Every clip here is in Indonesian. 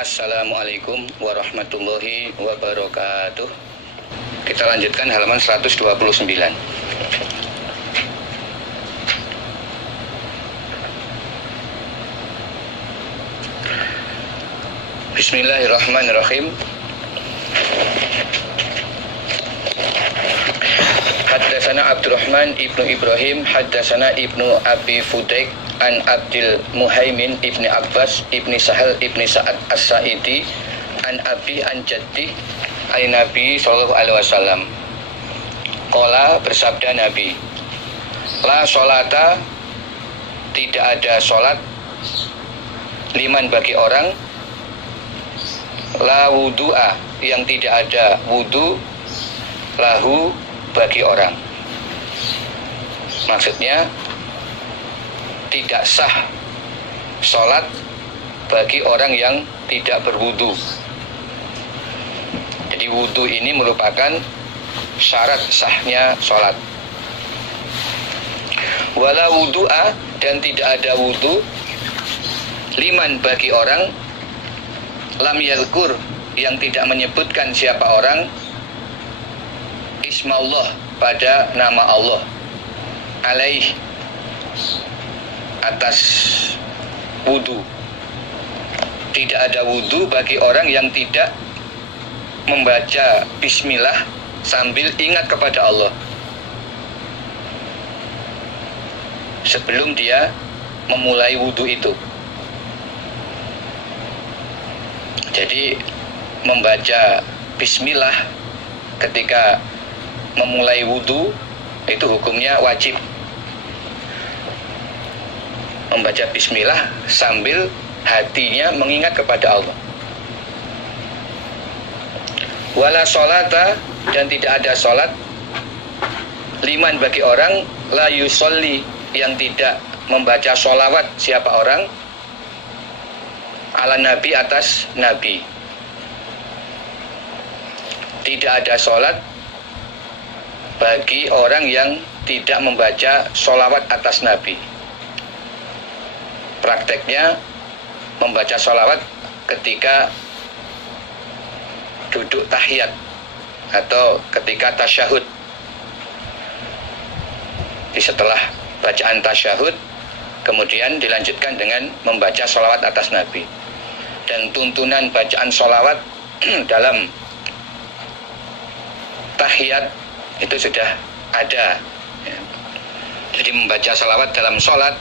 Assalamualaikum warahmatullahi wabarakatuh. Kita lanjutkan halaman 129. Bismillahirrahmanirrahim. Haddatsana Abdurrahman ibnu Ibrahim, haddatsana ibnu Abi Fudaik an Abdul Muhaimin ibni Abbas ibni Sahal ibni Sa'ad As-Sa'idi an Abi an Jaddi an Nabi sallallahu alaihi wasallam. Qala, bersabda Nabi, la sholata, tidak ada sholat, liman bagi orang, la wudu'a, yang tidak ada wudu, lahu, bagi orang. Maksudnya tidak sah sholat bagi orang yang tidak berwudu. Jadi wudu ini merupakan syarat sahnya sholat. Wala wudu'a, dan tidak ada wudu, liman bagi orang, lam yadhkur, yang tidak menyebutkan siapa orang, ismallah, pada nama Allah, alaih, atas wudu. Tidak ada wudu bagi orang yang tidak membaca bismillah sambil ingat kepada Allah sebelum dia memulai wudu itu. Jadi membaca bismillah ketika memulai wudu itu hukumnya wajib. Membaca bismillah sambil hatinya mengingat kepada Allah. Wala sholata, dan tidak ada sholat, liman bagi orang, la yusolli, yang tidak membaca sholawat siapa orang, ala nabi, atas nabi. Tidak ada sholat bagi orang yang tidak membaca sholawat atas nabi. Prakteknya membaca sholawat ketika duduk tahiyat atau ketika tasyahud. Di setelah bacaan tasyahud kemudian dilanjutkan dengan membaca sholawat atas nabi. Dan tuntunan bacaan sholawat dalam tahiyat itu sudah ada. Jadi membaca sholawat dalam sholat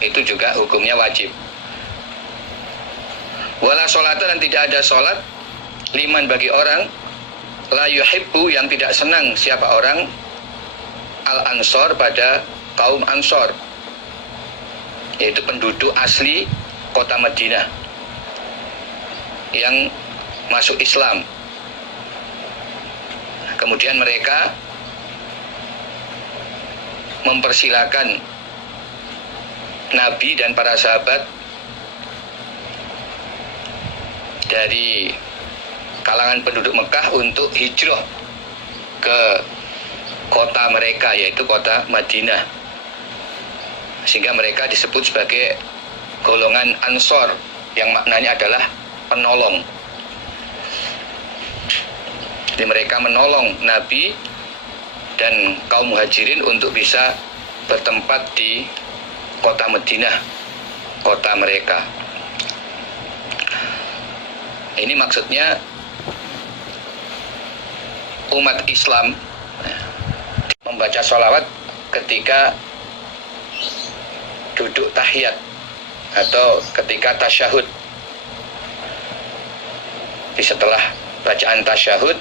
itu juga hukumnya wajib. Wala sholata, dan tidak ada sholat, liman bagi orang, la yuhibbu, yang tidak senang siapa orang, al-ansor, pada kaum Ansor, yaitu penduduk asli kota Madinah yang masuk Islam. Kemudian mereka mempersilakan Nabi dan para sahabat dari kalangan penduduk Mekah untuk hijrah ke kota mereka, yaitu kota Madinah, sehingga mereka disebut sebagai golongan Ansor, yang maknanya adalah penolong. Jadi mereka menolong Nabi dan kaum muhajirin untuk bisa bertempat di kota Madinah, kota mereka. Ini maksudnya umat Islam membaca sholawat ketika duduk tahiyat atau ketika tasyahud. Di setelah bacaan tasyahud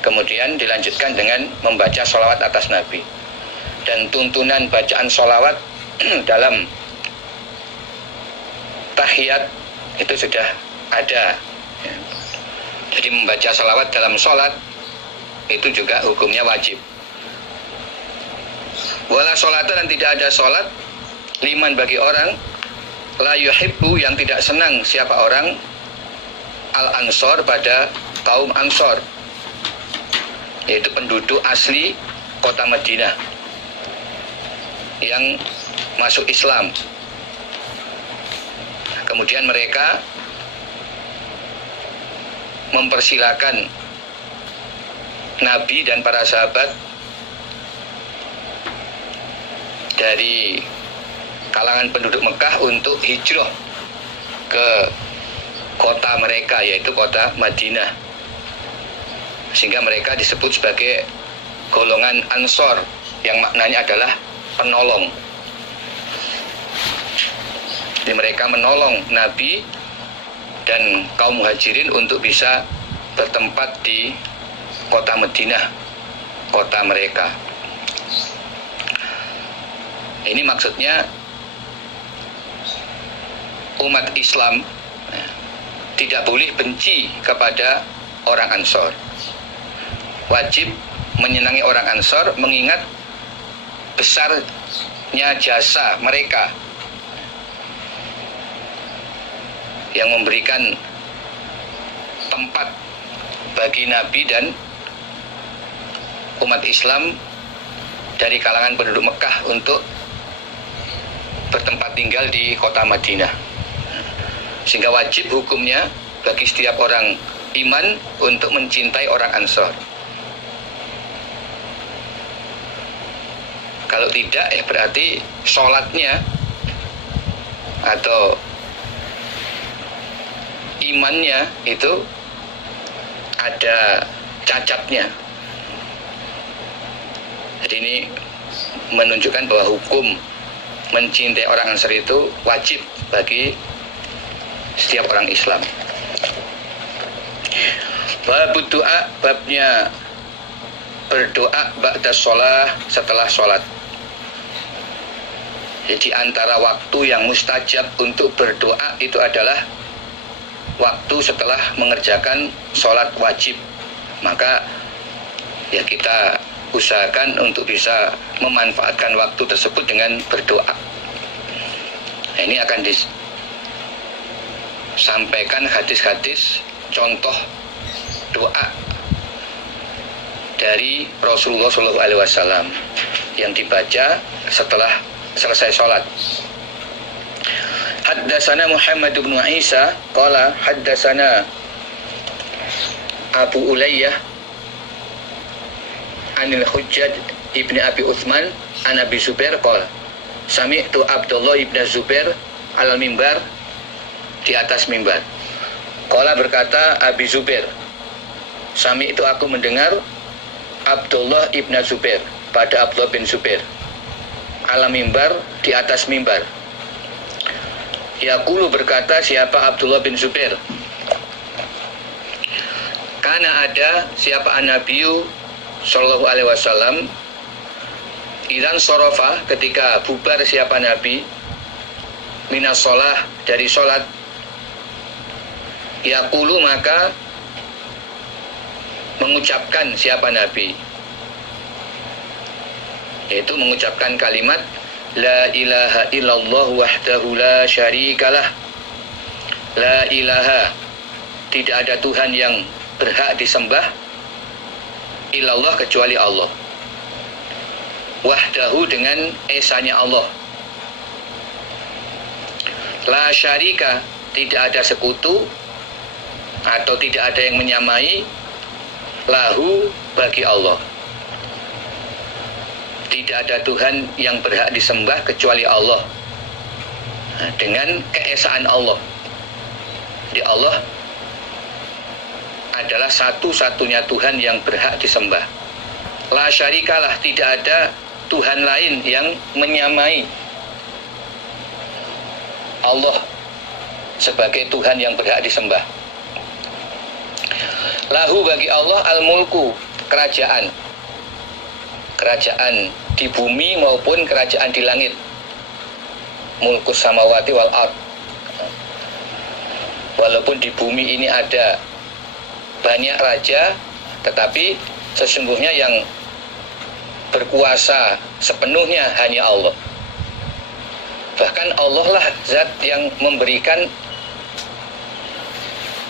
kemudian dilanjutkan dengan membaca sholawat atas Nabi. Dan tuntunan bacaan sholawat dalam tahiyat itu sudah ada. Jadi membaca sholawat dalam sholat itu juga hukumnya wajib. Wala sholata, dan tidak ada sholat, liman bagi orang, la yuhibbu, yang tidak senang siapa orang, al-ansor, pada kaum Ansor, yaitu penduduk asli kota Madinah yang masuk Islam. Kemudian mereka mempersilakan Nabi dan para sahabat dari kalangan penduduk Mekah untuk hijrah ke kota mereka, yaitu kota Madinah, sehingga mereka disebut sebagai golongan Ansor yang maknanya adalah penolong. Jadi mereka menolong Nabi dan kaum muhajirin untuk bisa bertempat di kota Madinah, kota mereka. Ini maksudnya umat Islam tidak boleh benci kepada orang Ansor. Wajib menyenangi orang Ansor, mengingat besarnya jasa mereka yang memberikan tempat bagi Nabi dan umat Islam dari kalangan penduduk Mekah untuk bertempat tinggal di kota Madinah. Sehingga wajib hukumnya bagi setiap orang iman untuk mencintai orang Ansor. Kalau tidak, berarti sholatnya atau imannya itu ada cacatnya. Jadi ini menunjukkan bahwa hukum mencintai orang Ansor itu wajib bagi setiap orang Islam. Bab doa, babnya berdoa ba'da sholah, setelah sholat. Jadi antara waktu yang mustajab untuk berdoa itu adalah waktu setelah mengerjakan sholat wajib. Maka ya kita usahakan untuk bisa memanfaatkan waktu tersebut dengan berdoa. Nah, ini akan disampaikan hadis-hadis contoh doa dari Rasulullah SAW yang dibaca setelah selesai sholat. Haddasana Muhammad bin Isa qala haddasana Abu Ulayyah anil Hujjaj ibni Abi Uthman an Abi Zubair qala sami'tu Abdullah ibn Zubair al mimbar, di atas mimbar. Qala berkata Abi Zubair, sami'tu aku mendengar Abdullah ibn Zubair pada Abdullah bin Zubair al mimbar, di atas mimbar. Yaqulu berkata siapa Abdullah bin Zubair, karena ada siapa an-Nabiyu sallallahu alaihi wasallam idzan sorofa, ketika bubar siapa Nabi minas sholah, dari sholat, yaqulu maka mengucapkan siapa Nabi, yaitu mengucapkan kalimat la ilaha illallah wahdahu la syarikalah, la ilaha, tidak ada Tuhan yang berhak disembah, illallah, kecuali Allah, wahdahu, dengan esanya Allah, la syarika, tidak ada sekutu atau tidak ada yang menyamai, lahu, bagi Allah, tidak ada Tuhan yang berhak disembah kecuali Allah, dengan keesaan Allah. Di Allah adalah satu-satunya Tuhan yang berhak disembah. La syarikalah, tidak ada Tuhan lain yang menyamai Allah sebagai Tuhan yang berhak disembah. Lahu, bagi Allah, al-mulku, kerajaan, kerajaan di bumi maupun kerajaan di langit. Mulkus samawati wal ard. Walaupun di bumi ini ada banyak raja, tetapi sesungguhnya yang berkuasa sepenuhnya hanya Allah. Bahkan Allah lah zat yang memberikan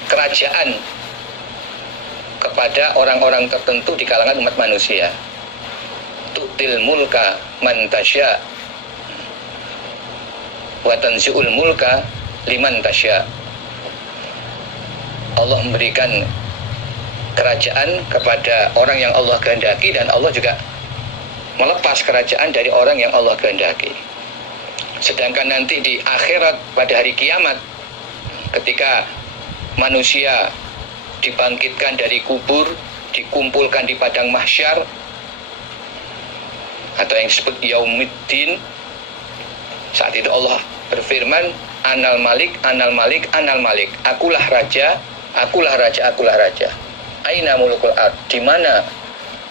kerajaan kepada orang-orang tertentu di kalangan umat manusia. Tu'til mulka man tasya wa tanzi'ul mulka liman tasya. Allah memberikan kerajaan kepada orang yang Allah kehendaki, dan Allah juga melepas kerajaan dari orang yang Allah kehendaki. Sedangkan nanti di akhirat pada hari kiamat, ketika manusia dibangkitkan dari kubur, dikumpulkan di padang mahsyar atau yang disebut Yaumuddin, saat itu Allah berfirman, Anal Malik, Anal Malik, Anal Malik. Akulah raja, akulah raja, akulah raja. Aina mulukul ard, di mana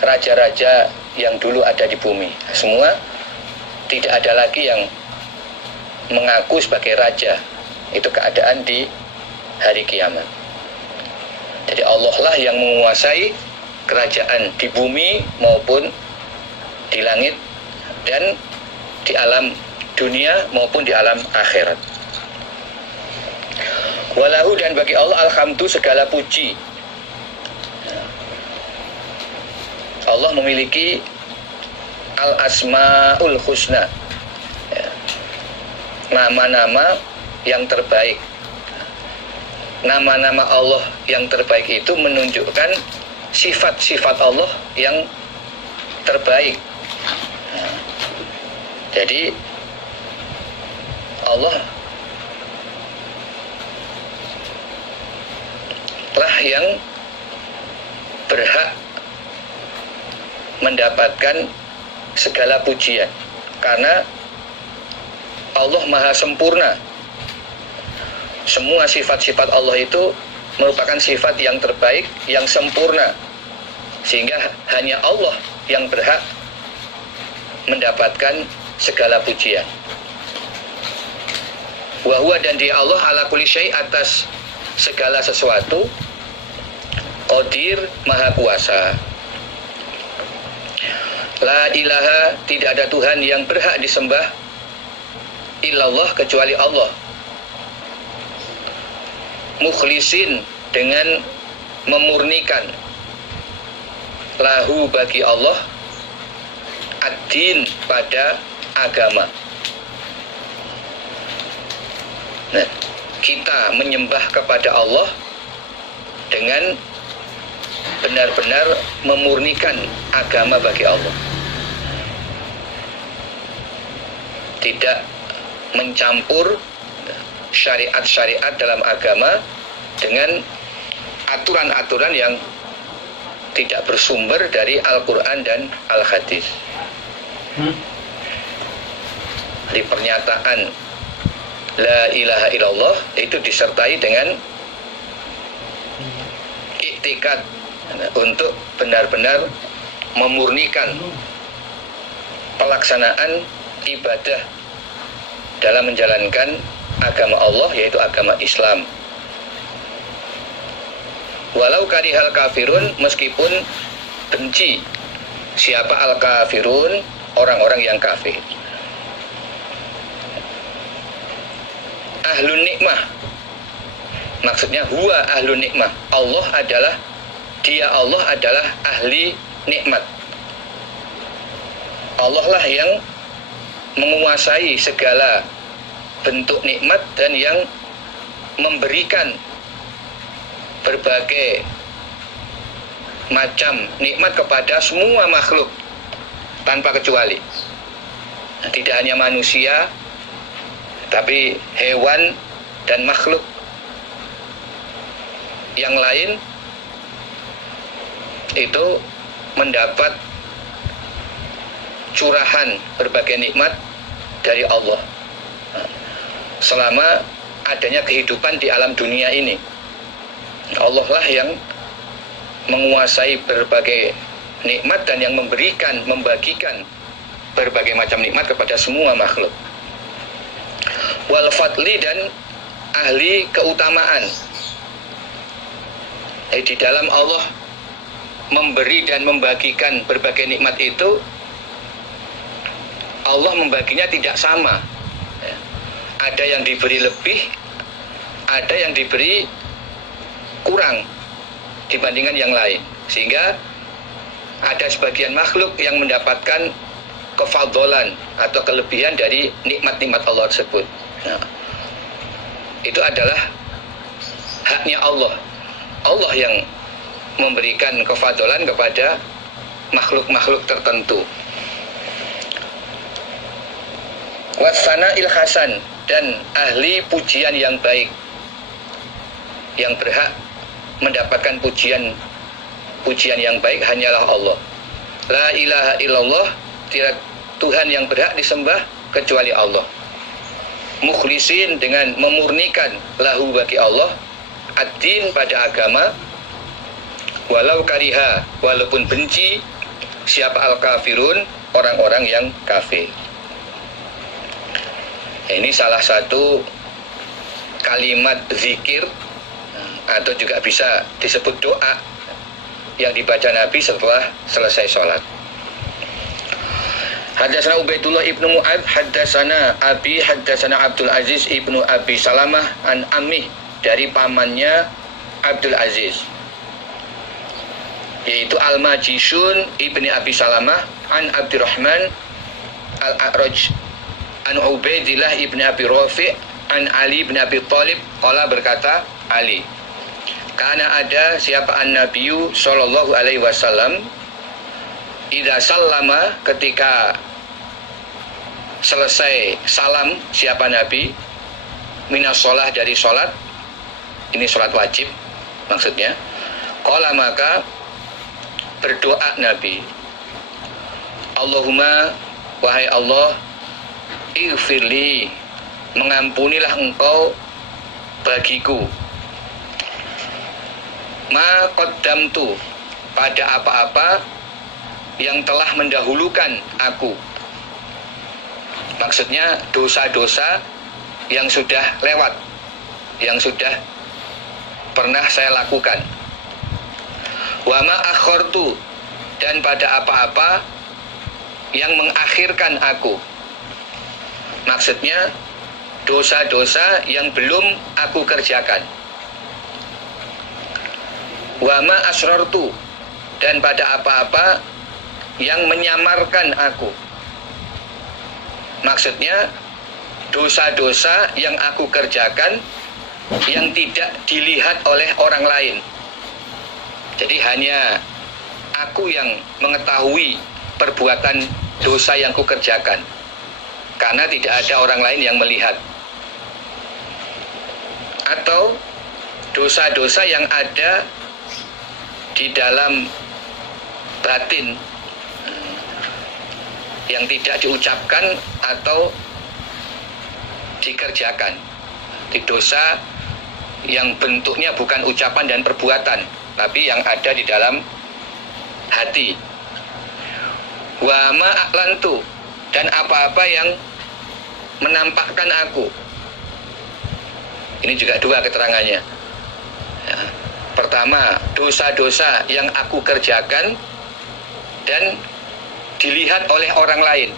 raja-raja yang dulu ada di bumi? Semua tidak ada lagi yang mengaku sebagai raja. Itu keadaan di hari kiamat. Jadi Allah lah yang menguasai kerajaan di bumi maupun di langit, dan di alam dunia maupun di alam akhirat. Walahu, dan bagi Allah alhamdu, segala puji. Allah memiliki al-asmaul husna, nama-nama yang terbaik. Nama-nama Allah yang terbaik itu menunjukkan sifat-sifat Allah yang terbaik. Jadi Allah lah yang berhak mendapatkan segala pujian, karena Allah maha sempurna. Semua sifat-sifat Allah itu merupakan sifat yang terbaik, yang sempurna, sehingga hanya Allah yang berhak mendapatkan segala pujian. Wa huwa, dan dia Allah ala kulli syai', atas segala sesuatu, qadir, maha kuasa. La ilaha, tidak ada Tuhan yang berhak disembah illallah, kecuali Allah. Mukhlisin, dengan memurnikan, lahu, bagi Allah, ad-din, pada agama. Nah, kita menyembah kepada Allah dengan benar-benar memurnikan agama bagi Allah, tidak mencampur syariat-syariat dalam agama dengan aturan-aturan yang tidak bersumber dari Al-Quran dan Al-Hadis. Di pernyataan La ilaha illallah itu disertai dengan iktikad untuk benar-benar memurnikan pelaksanaan ibadah dalam menjalankan agama Allah, yaitu agama Islam. Walau karihal kafirun, meskipun benci siapa al-kafirun, orang-orang yang kafir. Ahlun nikmah, maksudnya huwa ahlun nikmah, Allah adalah, dia Allah adalah ahli nikmat. Allah lah yang menguasai segala bentuk nikmat dan yang memberikan berbagai macam nikmat kepada semua makhluk tanpa kecuali. Tidak hanya manusia, tapi hewan dan makhluk yang lain itu mendapat curahan berbagai nikmat dari Allah selama adanya kehidupan di alam dunia ini. Allah lah yang menguasai berbagai nikmat dan yang memberikan, membagikan berbagai macam nikmat kepada semua makhluk. Wal fadli, dan ahli keutamaan. Di dalam Allah memberi dan membagikan berbagai nikmat itu, Allah membaginya tidak sama. Ada yang diberi lebih, ada yang diberi kurang dibandingkan yang lain, sehingga ada sebagian makhluk yang mendapatkan kefadholan atau kelebihan dari nikmat-nikmat Allah tersebut. Nah, itu adalah haknya Allah. Allah yang memberikan kefadolan kepada makhluk-makhluk tertentu. Wasana ilhasan, dan ahli pujian yang baik, yang berhak mendapatkan pujian yang baik hanyalah Allah. La ilaha illallah, tidak Tuhan yang berhak disembah kecuali Allah. Mukhlisin, dengan memurnikan lahu bagi Allah, ad-din pada agama, walau kariha, walaupun benci siapa al-kafirun, orang-orang yang kafir. Ini salah satu kalimat zikir atau juga bisa disebut doa yang dibaca Nabi setelah selesai sholat. Haddatsana Ubaidullah ibnu Mu'ad, haddatsana Abi, haddatsana Abdul Aziz ibnu Abi Salamah an Ammi, dari pamannya Abdul Aziz, yaitu Al-Majishun ibni Abi Salamah an Abdurrahman Al-A'raj an Ubaidillah ibni Abi Rafi' an Ali ibn Abi Thalib, qala, berkata Ali, karena ada siapa an-nabiyyu sallallahu alaihi wasallam, idza sallama, ketika selesai salam siapa Nabi, minas sholah, dari sholat, ini sholat wajib maksudnya, qala, maka berdoa Nabi, Allahumma, wahai Allah, ighfirli, mengampunilah engkau bagiku, ma qaddamtu, pada apa-apa yang telah mendahulukan aku. Maksudnya dosa-dosa yang sudah lewat, yang sudah pernah saya lakukan. Wa ma akhartu, dan pada apa-apa yang mengakhirkan aku. Maksudnya dosa-dosa yang belum aku kerjakan. Wa ma asrartu, dan pada apa-apa yang menyamarkan aku. Maksudnya dosa-dosa yang aku kerjakan yang tidak dilihat oleh orang lain. Jadi hanya aku yang mengetahui perbuatan dosa yang kukerjakan, karena tidak ada orang lain yang melihat. Atau dosa-dosa yang ada di dalam batin, yang tidak diucapkan atau dikerjakan. Di dosa yang bentuknya bukan ucapan dan perbuatan, tapi yang ada di dalam hati. Wa ma a'lantu, dan apa-apa yang menampakkan aku. Ini juga dua keterangannya. Ya. Pertama, dosa-dosa yang aku kerjakan dan dilihat oleh orang lain.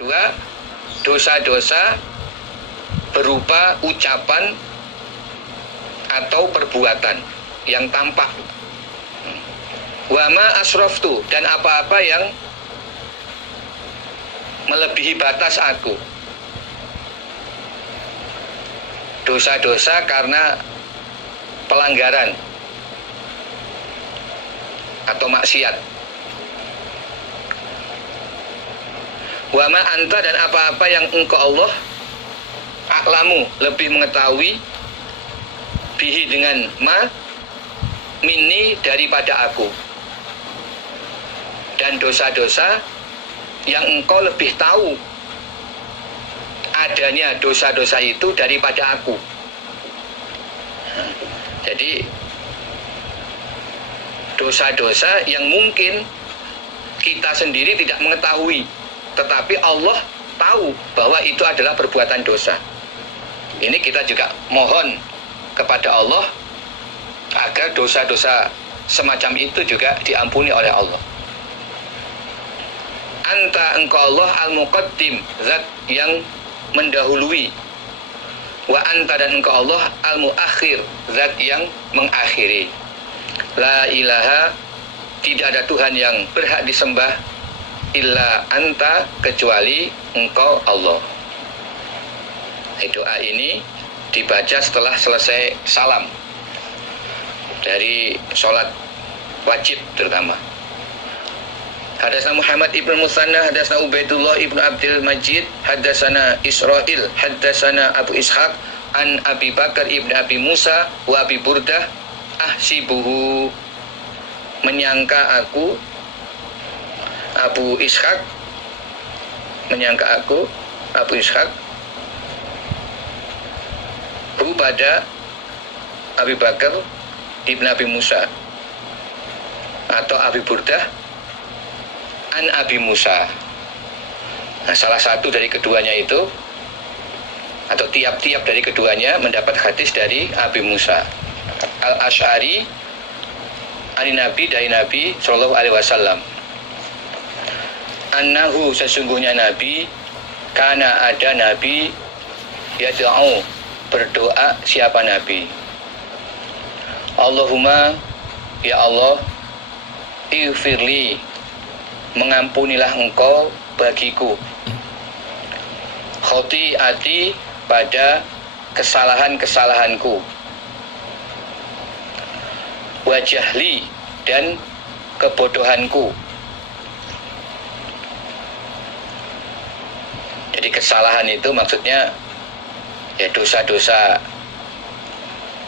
Dua, dosa-dosa berupa ucapan atau perbuatan yang tampak. Wa ma asraftu, dan apa-apa yang melebihi batas aku. Dosa-dosa karena pelanggaran atau maksiat. Wa ma anta, dan apa-apa yang engkau Allah a'lamu, lebih mengetahui, bihi, dengan ma, minni, daripada aku. Dan dosa-dosa yang engkau lebih tahu adanya dosa-dosa itu daripada aku. Jadi dosa-dosa yang mungkin kita sendiri tidak mengetahui, tetapi Allah tahu bahwa itu adalah perbuatan dosa. Ini kita juga mohon kepada Allah agar dosa-dosa semacam itu juga diampuni oleh Allah. Anta, engkau Allah, al-muqaddim, zat yang mendahului. Wa anta, dan engkau Allah, al-muakhir, zat yang mengakhiri. La ilaha, tidak ada Tuhan yang berhak disembah, illa anta, kecuali engkau Allah. Doa ini dibaca setelah selesai salam dari sholat wajib terutama. Hadatsana Muhammad ibn Musanna, hadatsana Ubaidullah ibn Abdul Majid, hadatsana Israil, hadatsana Abu Ishaq an Abi Bakar ibn Abi Musa wa Abi Burdah, ahsibuhu, menyangka aku, Abu Ishaq menyangka aku, Abu Ishaq hu pada Abi Bakar ibn Abi Musa atau Abi Burdah an Abi Musa. Nah, salah satu dari keduanya itu atau tiap-tiap dari keduanya mendapat hadis dari Abi Musa Al-Asy'ari dari Nabi sallallahu alaihi wasallam. Annahu, sesungguhnya Nabi, kana ada Nabi yad'u, berdoa. Siapa Nabi? Allahumma, ya Allah, ighfirli, mengampunilah engkau bagiku, khoti'ati, pada kesalahan-kesalahanku, wajahli, dan kebodohanku. Jadi kesalahan itu maksudnya ya dosa-dosa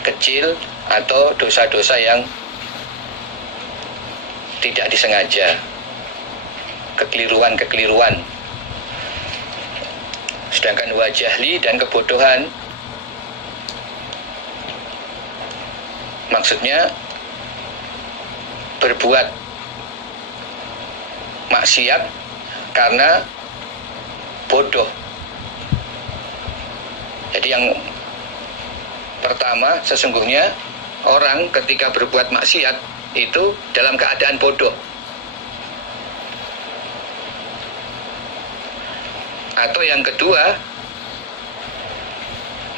kecil atau dosa-dosa yang tidak disengaja, kekeliruan. Sedangkan wajahli dan kebodohan maksudnya berbuat maksiat karena bodoh. Jadi yang pertama, sesungguhnya orang ketika berbuat maksiat itu dalam keadaan bodoh. Atau yang kedua,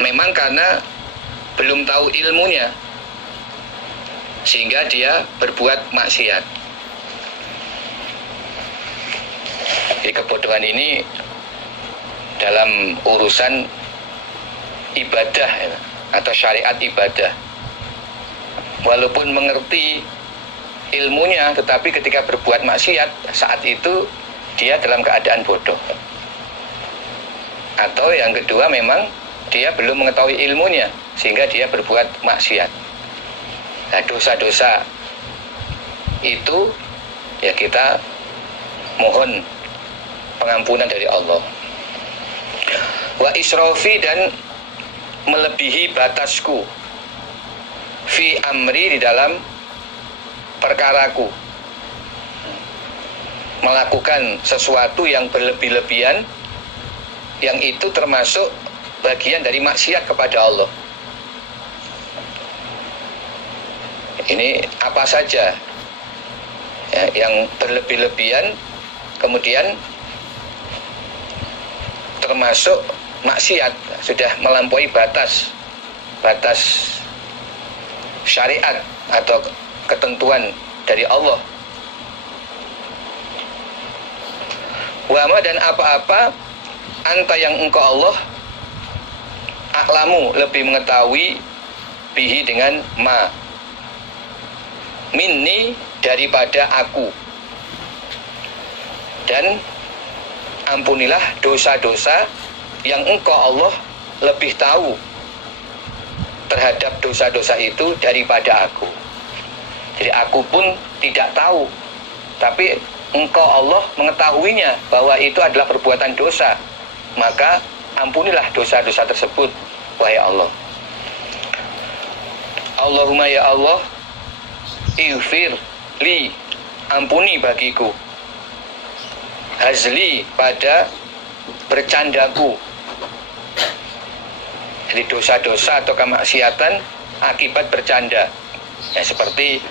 memang karena belum tahu ilmunya sehingga dia berbuat maksiat. Jadi kebodohan ini dalam urusan ibadah atau syariat ibadah. Walaupun mengerti ilmunya, tetapi ketika berbuat maksiat saat itu dia dalam keadaan bodoh. Atau yang kedua, memang dia belum mengetahui ilmunya sehingga dia berbuat maksiat. Nah, dosa-dosa itu ya kita mohon pengampunan dari Allah. Wa israfi, dan melebihi batasku, fi amri, di dalam perkaraku, melakukan sesuatu yang berlebih-lebihan, yang itu termasuk bagian dari maksiat kepada Allah. Ini apa saja ya, yang berlebih-lebihan kemudian termasuk maksiat, sudah melampaui batas syariat atau ketentuan dari Allah. Wama, dan apa-apa anta yang engkau Allah a'lamu, lebih mengetahui, bihi, dengan ma, minni, daripada aku. Dan ampunilah dosa-dosa yang engkau Allah lebih tahu terhadap dosa-dosa itu daripada aku. Jadi aku pun tidak tahu, tapi engkau Allah mengetahuinya bahwa itu adalah perbuatan dosa. Maka ampunilah dosa-dosa tersebut, wahai Allah. Allahumma, ya Allah, ighfir li, ampuni bagiku, hazli, pada bercandaku. Jadi dosa-dosa atau kemaksiatan akibat bercanda, ya, seperti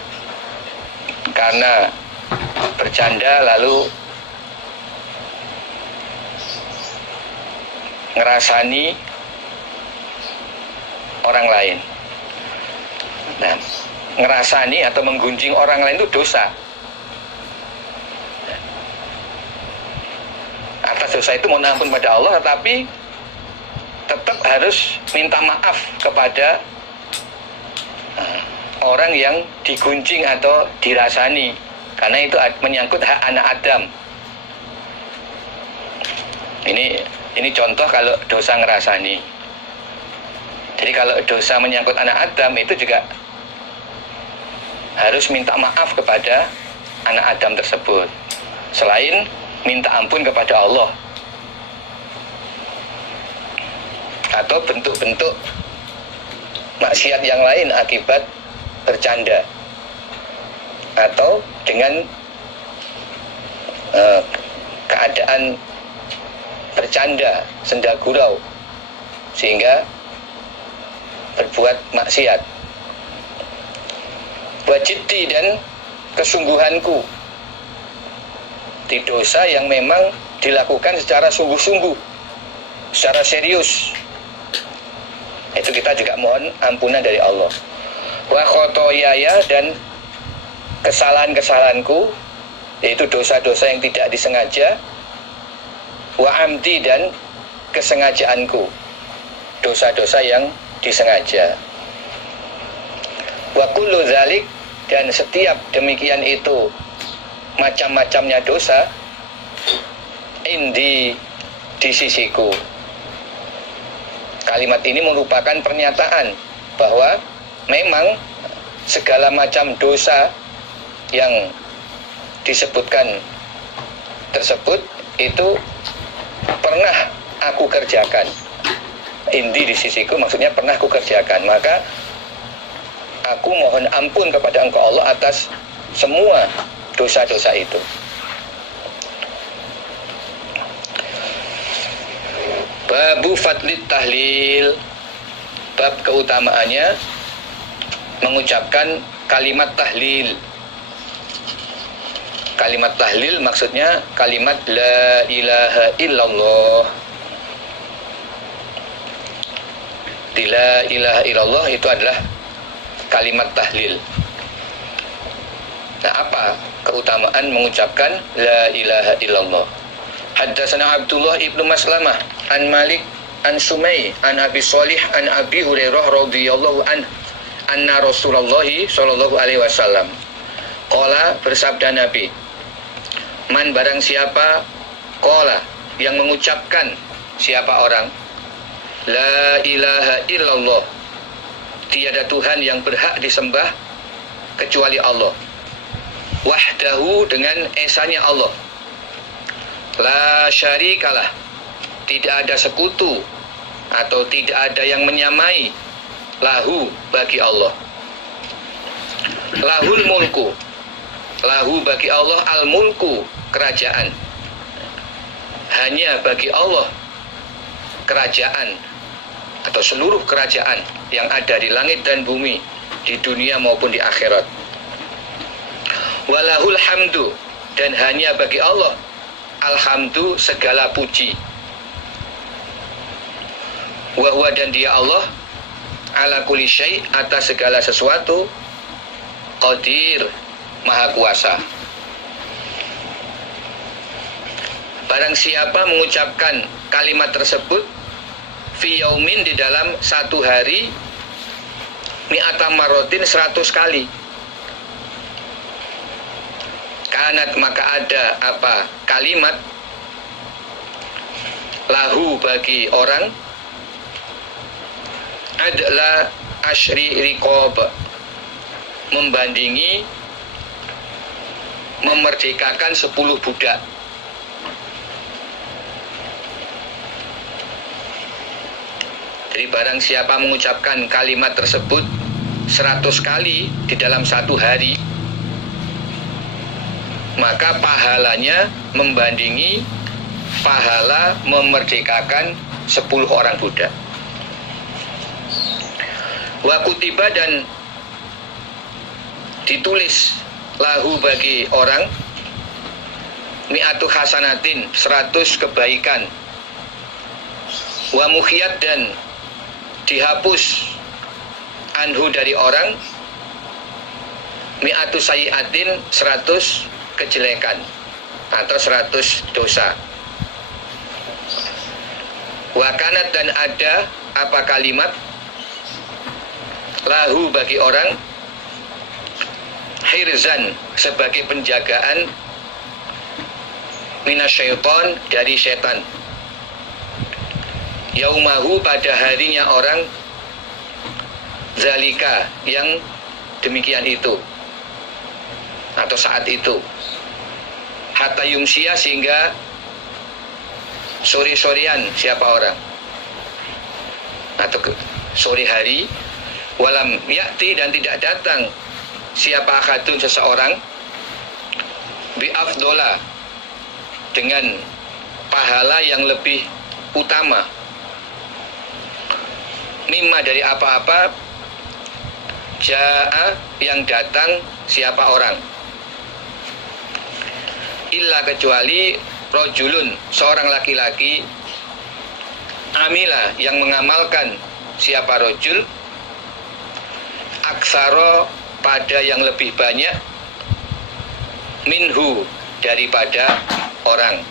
karena bercanda lalu ngerasani orang lain. Nah, ngerasani atau menggunjing orang lain itu dosa. Atas dosa itu mohon ampun pada Allah, tetapi tetap harus minta maaf kepada orang yang diguncing atau dirasani, karena itu menyangkut hak anak Adam. Ini contoh kalau dosa ngerasani. Jadi kalau dosa menyangkut anak Adam itu juga harus minta maaf kepada anak Adam tersebut, selain minta ampun kepada Allah. Atau bentuk-bentuk maksiat yang lain akibat bercanda, atau dengan keadaan bercanda, senda gurau, sehingga berbuat maksiat. Wajiddi, dan kesungguhanku di dosa yang memang dilakukan secara sungguh-sungguh, secara serius. Itu kita juga mohon ampunan dari Allah. Wa khotoyaya, dan kesalahan-kesalahanku, yaitu dosa-dosa yang tidak disengaja. Wa amdi, dan kesengajaanku, dosa-dosa yang disengaja. Wa kullu dzalik, dan setiap demikian itu macam-macamnya dosa, di sisiku. Kalimat ini merupakan pernyataan bahwa memang segala macam dosa yang disebutkan tersebut itu pernah aku kerjakan. Indi di sisiku maksudnya pernah aku kerjakan. Maka aku mohon ampun kepada Engkau Allah atas semua dosa-dosa itu. Babu fadlit tahlil, bab keutamaannya mengucapkan kalimat tahlil. Kalimat tahlil maksudnya kalimat la ilaha illallah. Di la ilaha illallah itu adalah kalimat tahlil. Nah, apa keutamaan mengucapkan la ilaha illallah? Haddatsana Abdullah ibnu Maslamah an Malik an Sumay an Abi Shalih an Abi Hurairah radhiyallahu anhu anna Rasulullah sallallahu alaihi wasallam qala, bersabda Nabi, man barang siapa qala, yang mengucapkan, siapa orang, la ilaha illallah, tiada Tuhan yang berhak disembah kecuali Allah, wahdahu, dengan esanya Allah, la syarikalah, tidak ada sekutu atau tidak ada yang menyamai, lahu, bagi Allah, lahul mulku, lahu, bagi Allah, al mulku, kerajaan, hanya bagi Allah kerajaan atau seluruh kerajaan yang ada di langit dan bumi, di dunia maupun di akhirat. Walahul hamdu, dan hanya bagi Allah alhamdu, segala puji. Wahwa, dan dia Allah, ala kulli syai', atas segala sesuatu, qadir, maha kuasa. Barang siapa mengucapkan kalimat tersebut fi yaumin, di dalam satu hari, mi'ata marrotin, 100 kali, kanat, maka ada apa kalimat, lahu, bagi orang, adalah asyri riqab, membandingi memerdekakan 10 budak. Jadi barang siapa mengucapkan kalimat tersebut 100 kali di dalam satu hari, maka pahalanya membandingi pahala memerdekakan 10 orang budak. Wa kutiba, dan ditulis lahu, bagi orang, mi'atu hasanatin, 100 kebaikan. Wa mukhiyat, dan dihapus anhu, dari orang, mi'atu sayiatin, 100 kejelekan atau 100 dosa. Wa kanat, dan ada apa kalimat, lahu, bagi orang, hirzan, sebagai penjagaan, minasyaiton, dari setan. Yaumahu, pada harinya orang, zalika, yang demikian itu, atau saat itu. Hatta yumsia, sehingga sore-sorean siapa orang, atau sore hari. Walam yakti, dan tidak datang siapa akadun, seseorang, bi'afdola, dengan pahala yang lebih utama, mimma, dari apa-apa, ja'a, yang datang siapa orang, illa, kecuali rojulun, seorang laki-laki, amila, yang mengamalkan siapa rojul, aksaro, pada yang lebih banyak, minhu, daripada orang.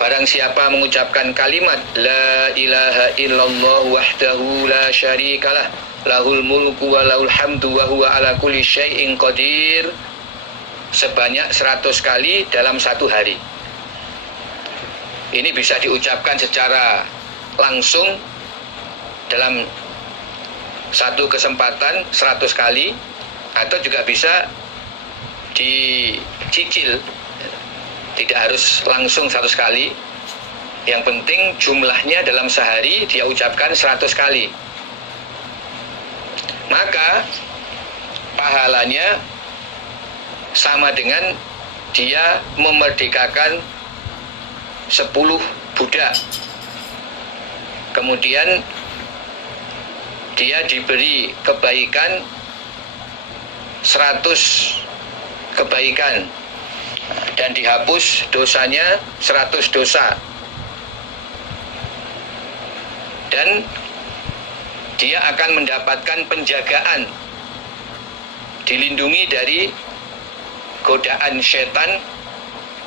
Barang siapa mengucapkan kalimat la ilaha illallah wahdahu la syarikalah lahul mulku wa lahul hamdu wa huwa ala kulli syai'in qadir, sebanyak 100 kali dalam satu hari. Ini bisa diucapkan secara langsung dalam satu kesempatan 100 kali, atau juga bisa dicicil, tidak harus langsung 100 kali. Yang penting jumlahnya dalam sehari dia ucapkan 100 kali. Maka pahalanya sama dengan dia memerdekakan 10 budak. Kemudian dia diberi kebaikan 100 kebaikan, dan dihapus dosanya 100 dosa, dan dia akan mendapatkan penjagaan, dilindungi dari godaan setan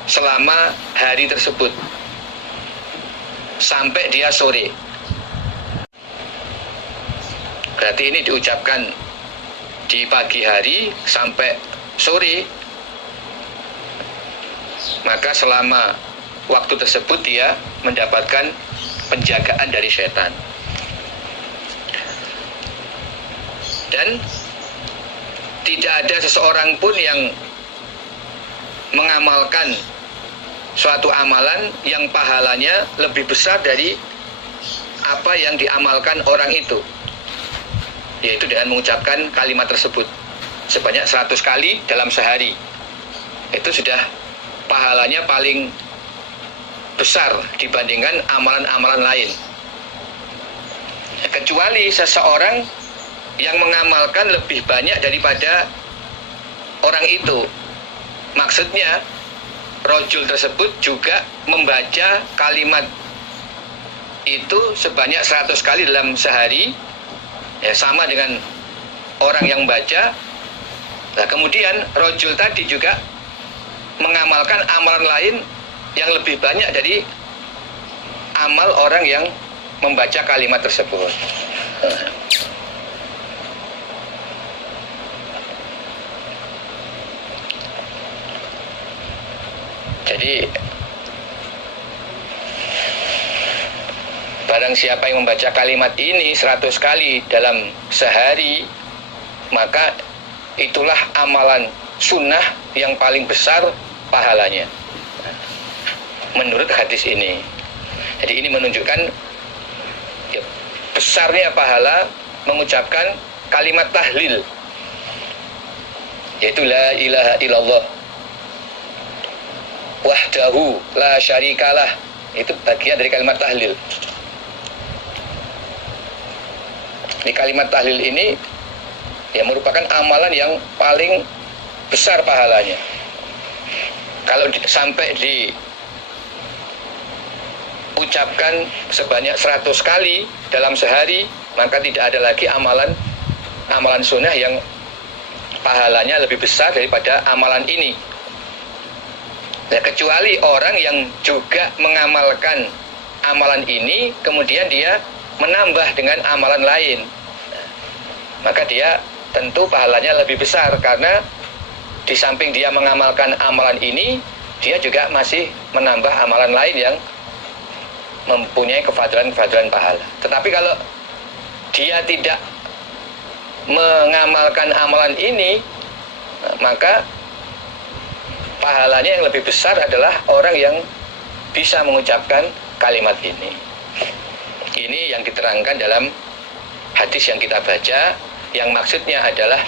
selama hari tersebut sampai dia sore. Berarti ini diucapkan di pagi hari sampai sore, maka selama waktu tersebut dia mendapatkan penjagaan dari setan. Dan tidak ada seseorang pun yang mengamalkan suatu amalan yang pahalanya lebih besar dari apa yang diamalkan orang itu, yaitu dengan mengucapkan kalimat tersebut sebanyak 100 kali dalam sehari. Itu sudah pahalanya paling besar dibandingkan amalan-amalan lain. Kecuali seseorang yang mengamalkan lebih banyak daripada orang itu. Maksudnya rojul tersebut juga membaca kalimat itu sebanyak 100 kali dalam sehari, ya, sama dengan orang yang baca. Nah, kemudian rojul tadi juga mengamalkan amalan lain yang lebih banyak dari amal orang yang membaca kalimat tersebut. Jadi barang siapa yang membaca kalimat ini 100 kali dalam sehari, maka itulah amalan sunnah yang paling besar pahalanya menurut hadis ini. Jadi ini menunjukkan ya, besarnya pahala mengucapkan kalimat tahlil, yaitu la ilaha illallah wahdahu la syarikalah. Itu bagian dari kalimat tahlil. Di kalimat tahlil ini ya merupakan amalan yang paling besar pahalanya. Kalau sampai diucapkan sebanyak 100 kali dalam sehari, maka tidak ada lagi amalan sunnah yang pahalanya lebih besar daripada amalan ini. Nah, kecuali orang yang juga mengamalkan amalan ini, kemudian dia menambah dengan amalan lain, maka dia tentu pahalanya lebih besar, karena di samping dia mengamalkan amalan ini, dia juga masih menambah amalan lain yang mempunyai kefadilan-kefadilan pahala. Tetapi kalau dia tidak mengamalkan amalan ini, maka pahalanya yang lebih besar adalah orang yang bisa mengucapkan kalimat ini. Ini yang diterangkan dalam hadis yang kita baca, yang maksudnya adalah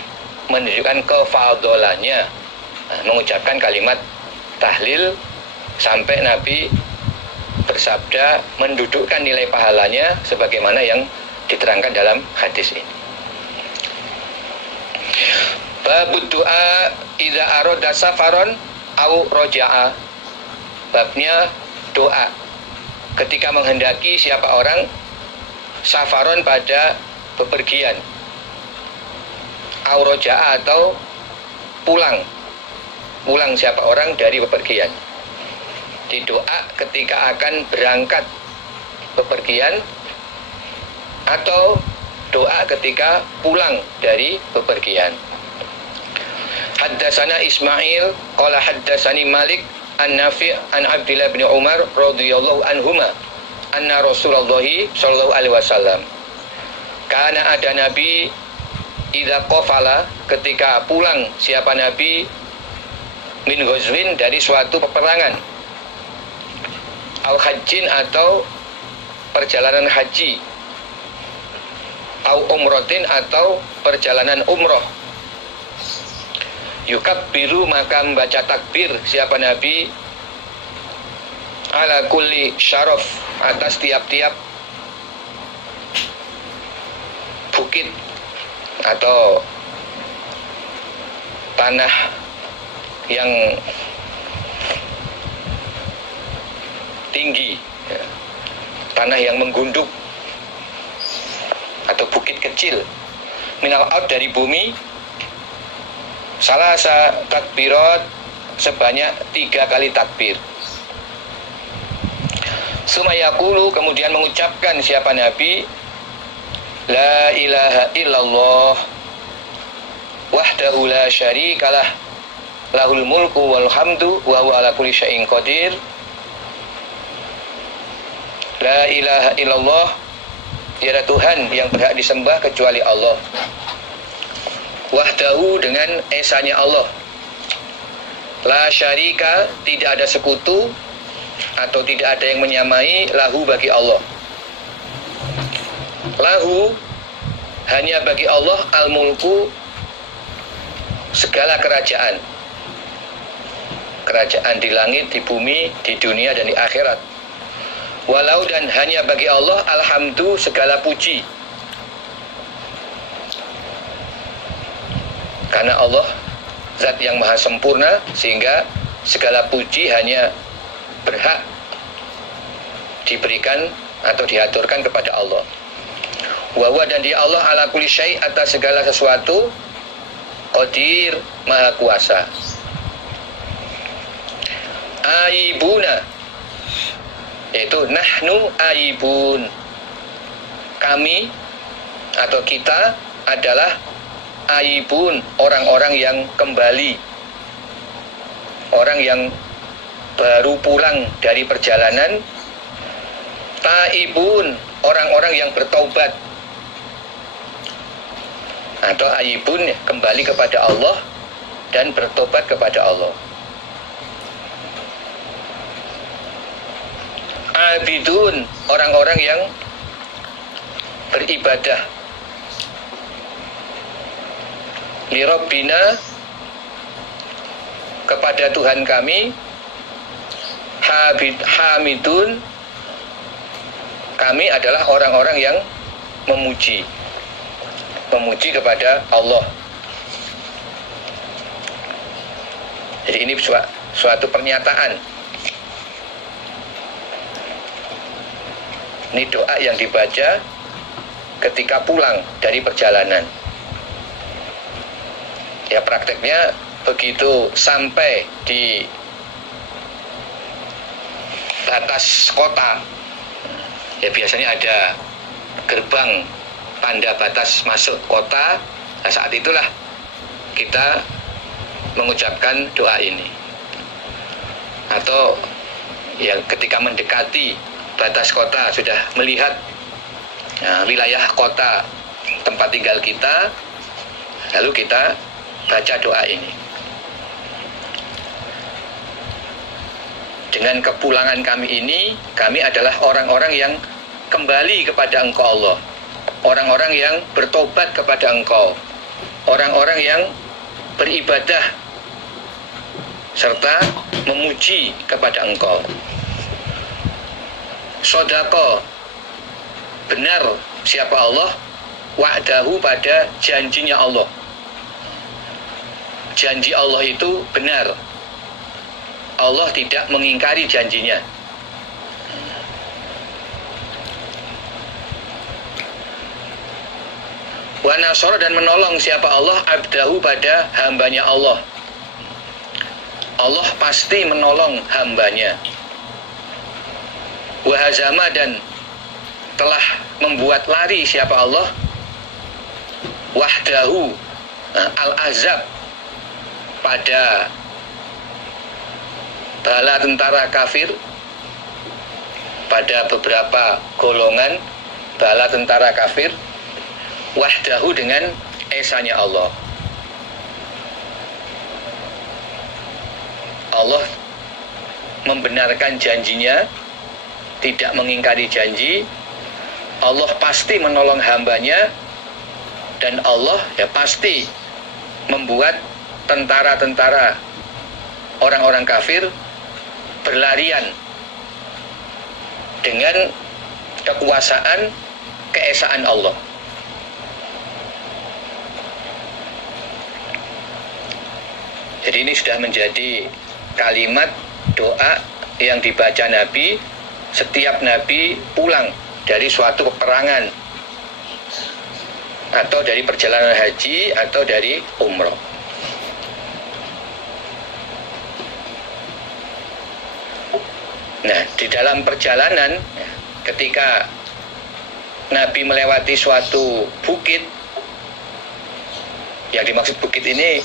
menunjukkan kefadolahnya mengucapkan kalimat tahlil, sampai Nabi bersabda mendudukkan nilai pahalanya sebagaimana yang diterangkan dalam hadis ini. Babud du'a idza arada safaron au roja'a. Babnya doa ketika menghendaki siapa orang safaron pada bepergian, au roja'a atau pulang siapa orang dari bepergian. Di doa ketika akan berangkat bepergian atau doa ketika pulang dari bepergian. Haddatsana Ismail qala haddatsani Malik an Nafi' an Abdullah bin Umar radhiyallahu anhuma anna Rasulullah sallallahu alaihi wasallam kana ada Nabi idza qafala, ketika pulang siapa Nabi min ghazwin, dari suatu peperangan, al hajjin atau perjalanan haji, au umrotin atau perjalanan umroh, yukabbiru, maka membaca takbir siapa Nabi ala kulli syaraf, atas tiap-tiap bukit atau tanah yang tinggi, tanah yang menggunduk atau bukit kecil, minal ard, dari bumi, salasa takbirat, sebanyak 3 kali takbir. Sumayakulu, kemudian mengucapkan siapa Nabi la ilaha illallah wahdahu la syarikalah lahul mulku wal hamdu wa huwa ala kulli syai'in qadir. La ilaha illallah, tiada Tuhan yang berhak disembah kecuali Allah. Wahdahu, dengan esanya Allah. La syarika, tidak ada sekutu atau tidak ada yang menyamai, lahu, bagi Allah. Lahu, hanya bagi Allah, al-mulku, segala kerajaan. Kerajaan di langit, di bumi, di dunia, dan di akhirat. Walau, dan hanya bagi Allah, alhamdu, segala puji. Karena Allah zat yang maha sempurna, sehingga segala puji hanya berhak diberikan atau diaturkan kepada Allah. Wa huwa, dan dia Allah, ala kulli syai', atas segala sesuatu, qadir, maha kuasa. Aibuna, yaitu nahnu aibun, kami atau kita adalah aibun, orang-orang yang kembali, orang yang baru pulang dari perjalanan. Taibun, orang-orang yang bertaubat, atau aibun, kembali kepada Allah dan bertobat kepada Allah. Abidun, orang-orang yang beribadah. Li Rabbina, kepada Tuhan kami. Hamidun, kami adalah orang-orang yang memuji kepada Allah. Jadi ini suatu pernyataan. Ini doa yang dibaca ketika pulang dari perjalanan. Ya, prakteknya begitu sampai di batas kota, ya biasanya ada gerbang tanda batas masuk kota. Nah, saat itulah kita mengucapkan doa ini. Atau ya ketika mendekati batas kota, sudah melihat wilayah kota tempat tinggal kita, lalu kita baca doa ini. Dengan kepulangan kami ini, kami adalah orang-orang yang kembali kepada Engkau Allah, orang-orang yang bertobat kepada Engkau, orang-orang yang beribadah serta memuji kepada Engkau. Sodako, benar siapa Allah, wa'dahu, pada janjinya Allah. Janji Allah itu benar, Allah tidak mengingkari janjinya. Wa nasara, dan menolong siapa Allah, abdahu, pada hambanya Allah. Allah pasti menolong hambanya. Wa hazama, dan telah membuat lari siapa Allah, wahdahu, al-azab, pada bala tentara kafir, pada beberapa golongan bala tentara kafir, wahdahu, dengan esanya Allah. Allah membenarkan janjinya, tidak mengingkari janji. Allah pasti menolong hambanya, dan Allah ya pasti membuat tentara-tentara orang-orang kafir berlarian dengan kekuasaan, keesaan Allah. Jadi ini sudah menjadi kalimat doa yang dibaca Nabi setiap Nabi pulang dari suatu peperangan, atau dari perjalanan haji, atau dari umroh. Nah, di dalam perjalanan, ketika Nabi melewati suatu bukit, yang dimaksud bukit ini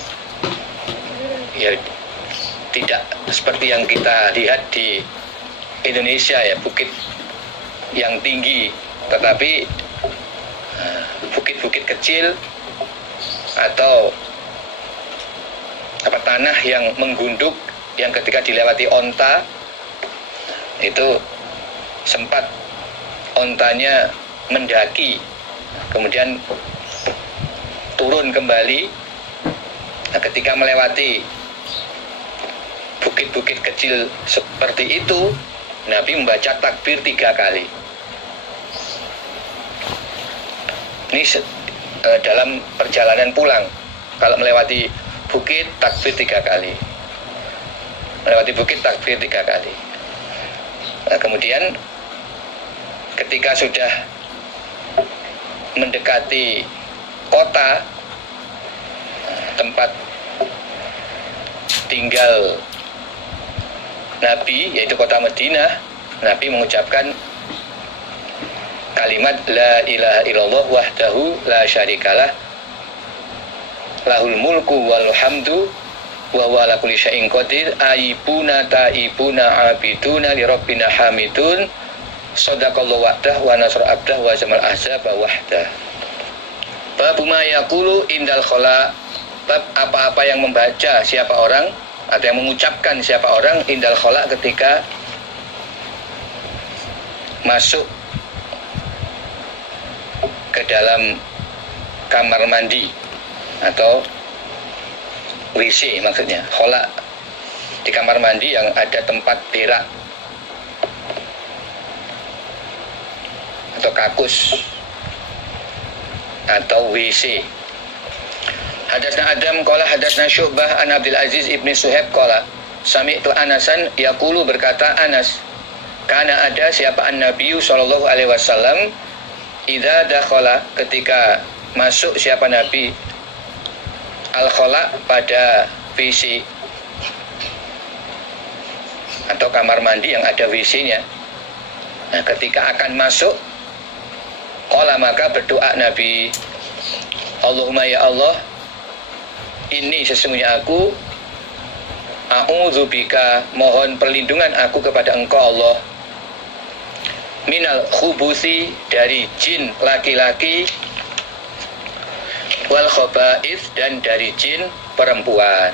ya tidak seperti yang kita lihat di Indonesia, ya, bukit yang tinggi, tetapi bukit-bukit kecil atau tanah yang menggunduk, yang ketika dilewati onta itu sempat ontanya mendaki, kemudian turun kembali. Nah, ketika melewati bukit-bukit kecil seperti itu, Nabi membaca takbir 3 kali. Ini dalam perjalanan pulang. Kalau melewati bukit, takbir 3 kali. Melewati bukit, takbir 3 kali. Nah, kemudian ketika sudah mendekati kota tempat tinggal Nabi, yaitu kota Madinah, Nabi mengucapkan kalimat la ilaha illallah wahdahu la syarikalah lahul mulku wal hamdu wa huwa ala kulli syai'in qadir aibuna taibuna abiduna li rabbina hamidun sadaqallahu wa'dah wa nasra abdah wa zamal ahzab wahdah. Bab ma yaqulu indal khala, bab apa-apa yang membaca siapa orang atau yang mengucapkan siapa orang indal khala, ketika masuk ke dalam kamar mandi atau WC, maksudnya khala di kamar mandi yang ada tempat berak atau kakus atau WC. Hadatsna Adam qala hadatsna Syu'bah an Abdul Aziz ibni Suhaib qala sami'tu Anasan yaqulu, berkata Anas, karena ada siapa Nabi sallallahu alaihi wasallam idza dakhala, ketika masuk siapa Nabi al-khala, pada WC atau kamar mandi yang ada WC-nya. Nah, ketika akan masuk Qala maka berdoa Nabi, Allahumma ya Allah, ini sesungguhnya aku a'udzubika, mohon perlindungan aku kepada Engkau Allah, minal khubusi, dari jin laki-laki, wal khaba'ith, dan dari jin perempuan.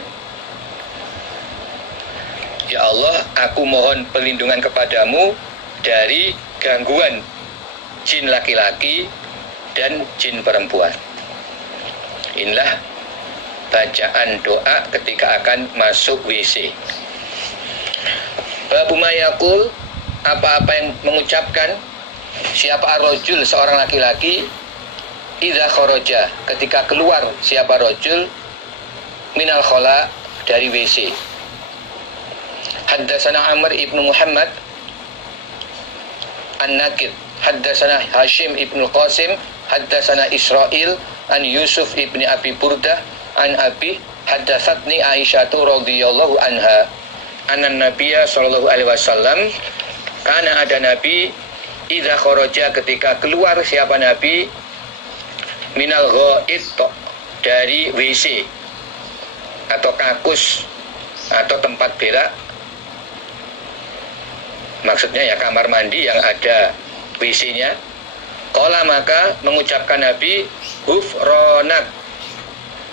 Ya Allah, aku mohon perlindungan kepadamu dari gangguan jin laki-laki dan jin perempuan. Inilah bacaan doa ketika akan masuk WC. Babu mayakul, apa-apa yang mengucapkan siapa ar-rajul, seorang laki-laki, idza kharaja, ketika keluar siapa rajul, minal khala, dari WC. Haddatsana Amr ibnu Muhammad An-Nakid, haddatsana Hashim ibnu Qasim, haddatsana Israil an Yusuf ibni Abi Burdah an Abi, haddatsatni Aisyah radhiyallahu anha anna Nabiyya sallallahu alaihi wasallam, karena ada Nabi idza kharaja, ketika keluar siapa Nabi, minal ghaid, dari WC atau kakus atau tempat berak, maksudnya ya kamar mandi yang ada WC-nya. Qala maka mengucapkan Nabi, ghufranak,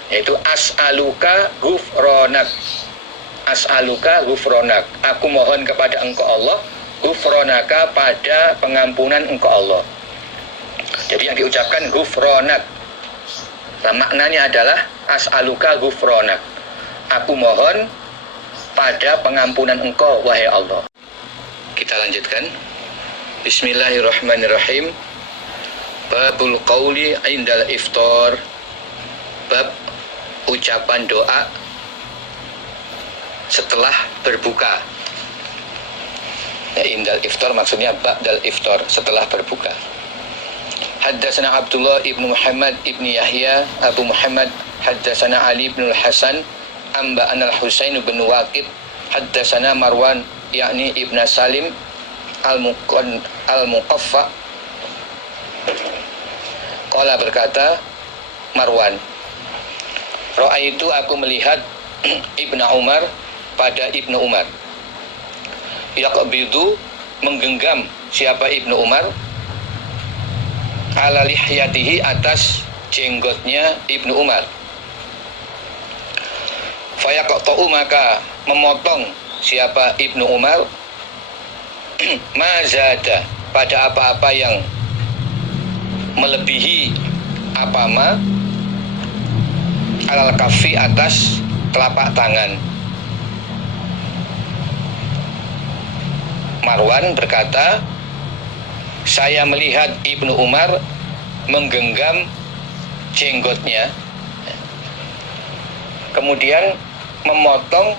yaitu as'aluka ghufranak, as'aluka ghufranak, aku mohon kepada Engkau Allah, ghufranaka, pada pengampunan Engkau Allah. Jadi yang diucapkan ghufranak, nah, maknanya adalah as'aluka ghufranak, aku mohon pada pengampunan Engkau wahai Allah. Kita lanjutkan. Bismillahirrahmanirrahim. Babul qauli indal iftar, bab ucapan doa setelah berbuka. Ya, indal iftar maksudnya ba'dal iftar, setelah berbuka. Haddatsana Abdullah ibnu Muhammad ibni Yahya Abu Muhammad, haddatsana Ali ibn al-Hasan amba al-Husain bin Waqid, haddatsana Marwan yakni ibn Salim al-Muqaffa, qala berkata Marwan, ra'aitu, aku melihat Ibnu Umar, pada Ibnu Umar, yaqbidu, menggenggam siapa Ibnu Umar, ala lihyatihi, atas jenggotnya Ibnu Umar, fayaqta'u, maka memotong siapa Ibnu Umar, mazada, pada apa-apa yang melebihi apama, alal kafi, atas telapak tangan. Marwan berkata, saya melihat Ibnu Umar menggenggam jenggotnya, kemudian memotong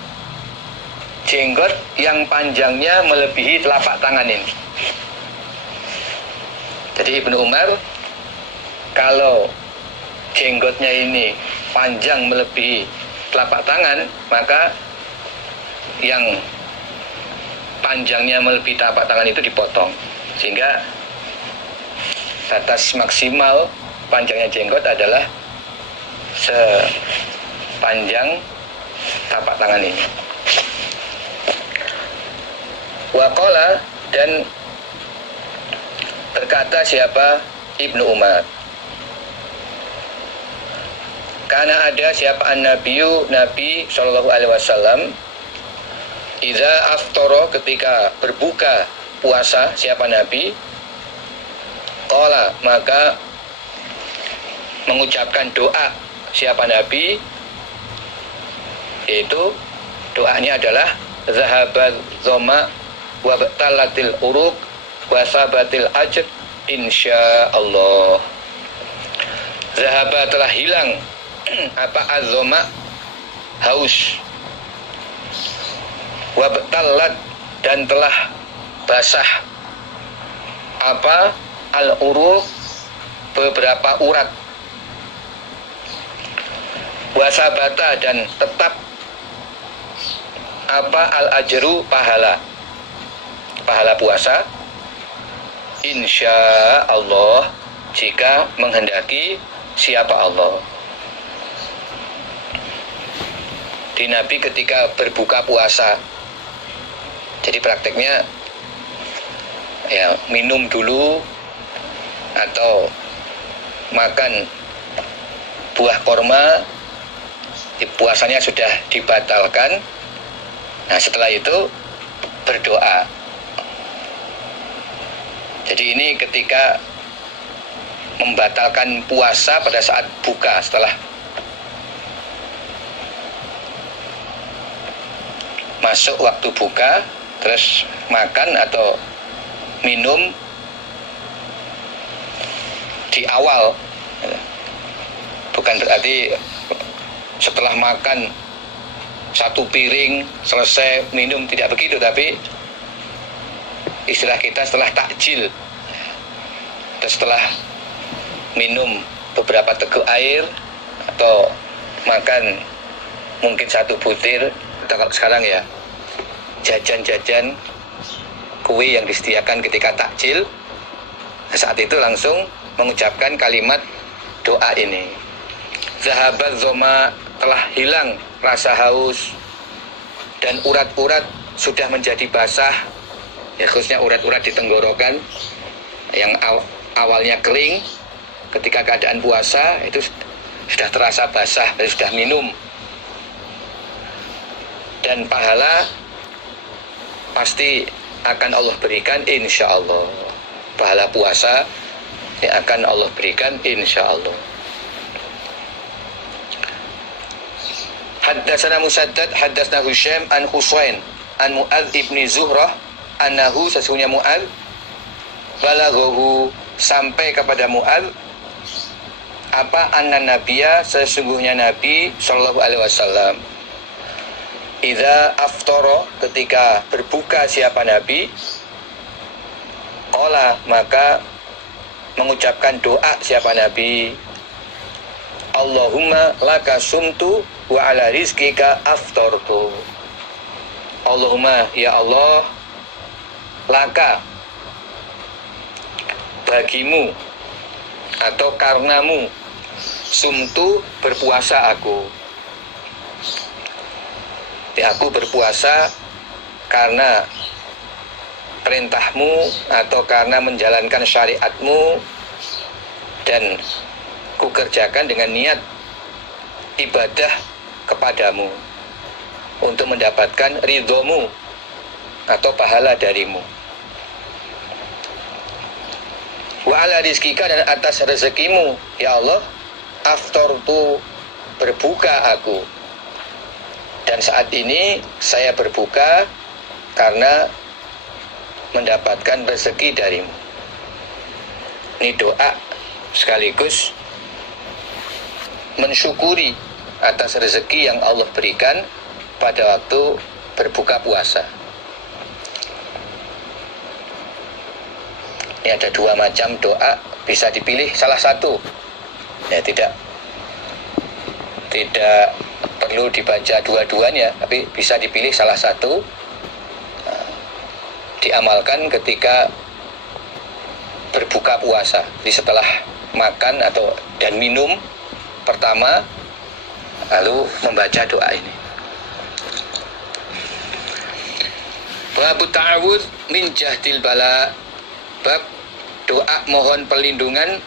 jenggot yang panjangnya melebihi telapak tangan ini. Jadi Ibnu Umar kalau jenggotnya ini panjang melebihi telapak tangan, maka yang panjangnya melebihi telapak tangan itu dipotong, sehingga batas maksimal panjangnya jenggot adalah sepanjang telapak tangan ini. Waqala, dan berkata siapa Ibnu Umar, karena ada siapa an-nabiyyu, Nabi sallallahu alaihi wasallam, idza aftara, ketika berbuka puasa siapa Nabi, qala, maka mengucapkan doa siapa Nabi, yaitu doanya adalah zahabat dhoma wa batalatil uruq wa sabatil ajr insyaallah. Zahaba, telah hilang apa azoma, haus, wa batalat, dan telah basah apa al uruq, beberapa urat, wa sabata, dan tetap apa al ajru, pahala puasa, insya Allah, jika menghendaki siapa Allah. Di Nabi ketika berbuka puasa, jadi prakteknya ya minum dulu atau makan buah korma, puasanya sudah dibatalkan. Nah setelah itu berdoa. Jadi ini ketika membatalkan puasa pada saat buka, setelah masuk waktu buka terus makan atau minum di awal, bukan berarti setelah makan satu piring selesai minum, tidak begitu, tapi istilah kita setelah takjil, setelah minum beberapa teguk air atau makan mungkin satu butir, atau kalau sekarang ya jajan-jajan kue yang disediakan ketika takjil, saat itu langsung mengucapkan kalimat doa ini. Zahabat zoma, telah hilang rasa haus dan urat-urat sudah menjadi basah, ya khususnya urat-urat di tenggorokan yang awalnya kering ketika keadaan puasa itu sudah terasa basah, sudah minum. Dan pahala pasti akan Allah berikan insya Allah. Pahala puasa yang akan Allah berikan insya Allah. Haddatsana Musaddad, haddatsana Husaim an Husain an Mu'adz ibni Zuhrah annahu, sesungguhnya Mu'adz, balaghahu, sampai kepada Mu'adz apa, anna nabiyya, sesungguhnya Nabi sallallahu alaihi wasallam, idza aftara, ketika berbuka siapa Nabi, qala, maka mengucapkan doa siapa Nabi, Allahumma laka sumtu wa ala rizkika aftartu. Allahumma, ya Allah, laka, bagimu atau karenamu, sumtu, berpuasa aku. Aku berpuasa karena perintahmu atau karena menjalankan syariatmu, dan kukerjakan dengan niat ibadah kepadamu untuk mendapatkan ridhomu atau pahala darimu. Wa ala rizkika, dan atas rezekimu ya Allah, aftartu, berbuka aku. Dan saat ini saya berbuka karena mendapatkan rezeki darimu. Ini doa sekaligus mensyukuri atas rezeki yang Allah berikan pada waktu berbuka puasa. Ini ada dua macam doa, bisa dipilih salah satu. Ya, tidak perlu dibaca dua-duanya, tapi bisa dipilih salah satu, diamalkan ketika berbuka puasa. Jadi setelah makan atau dan minum pertama, lalu membaca doa ini. Babu ta'awudz min jahdil bala, bab doa mohon perlindungan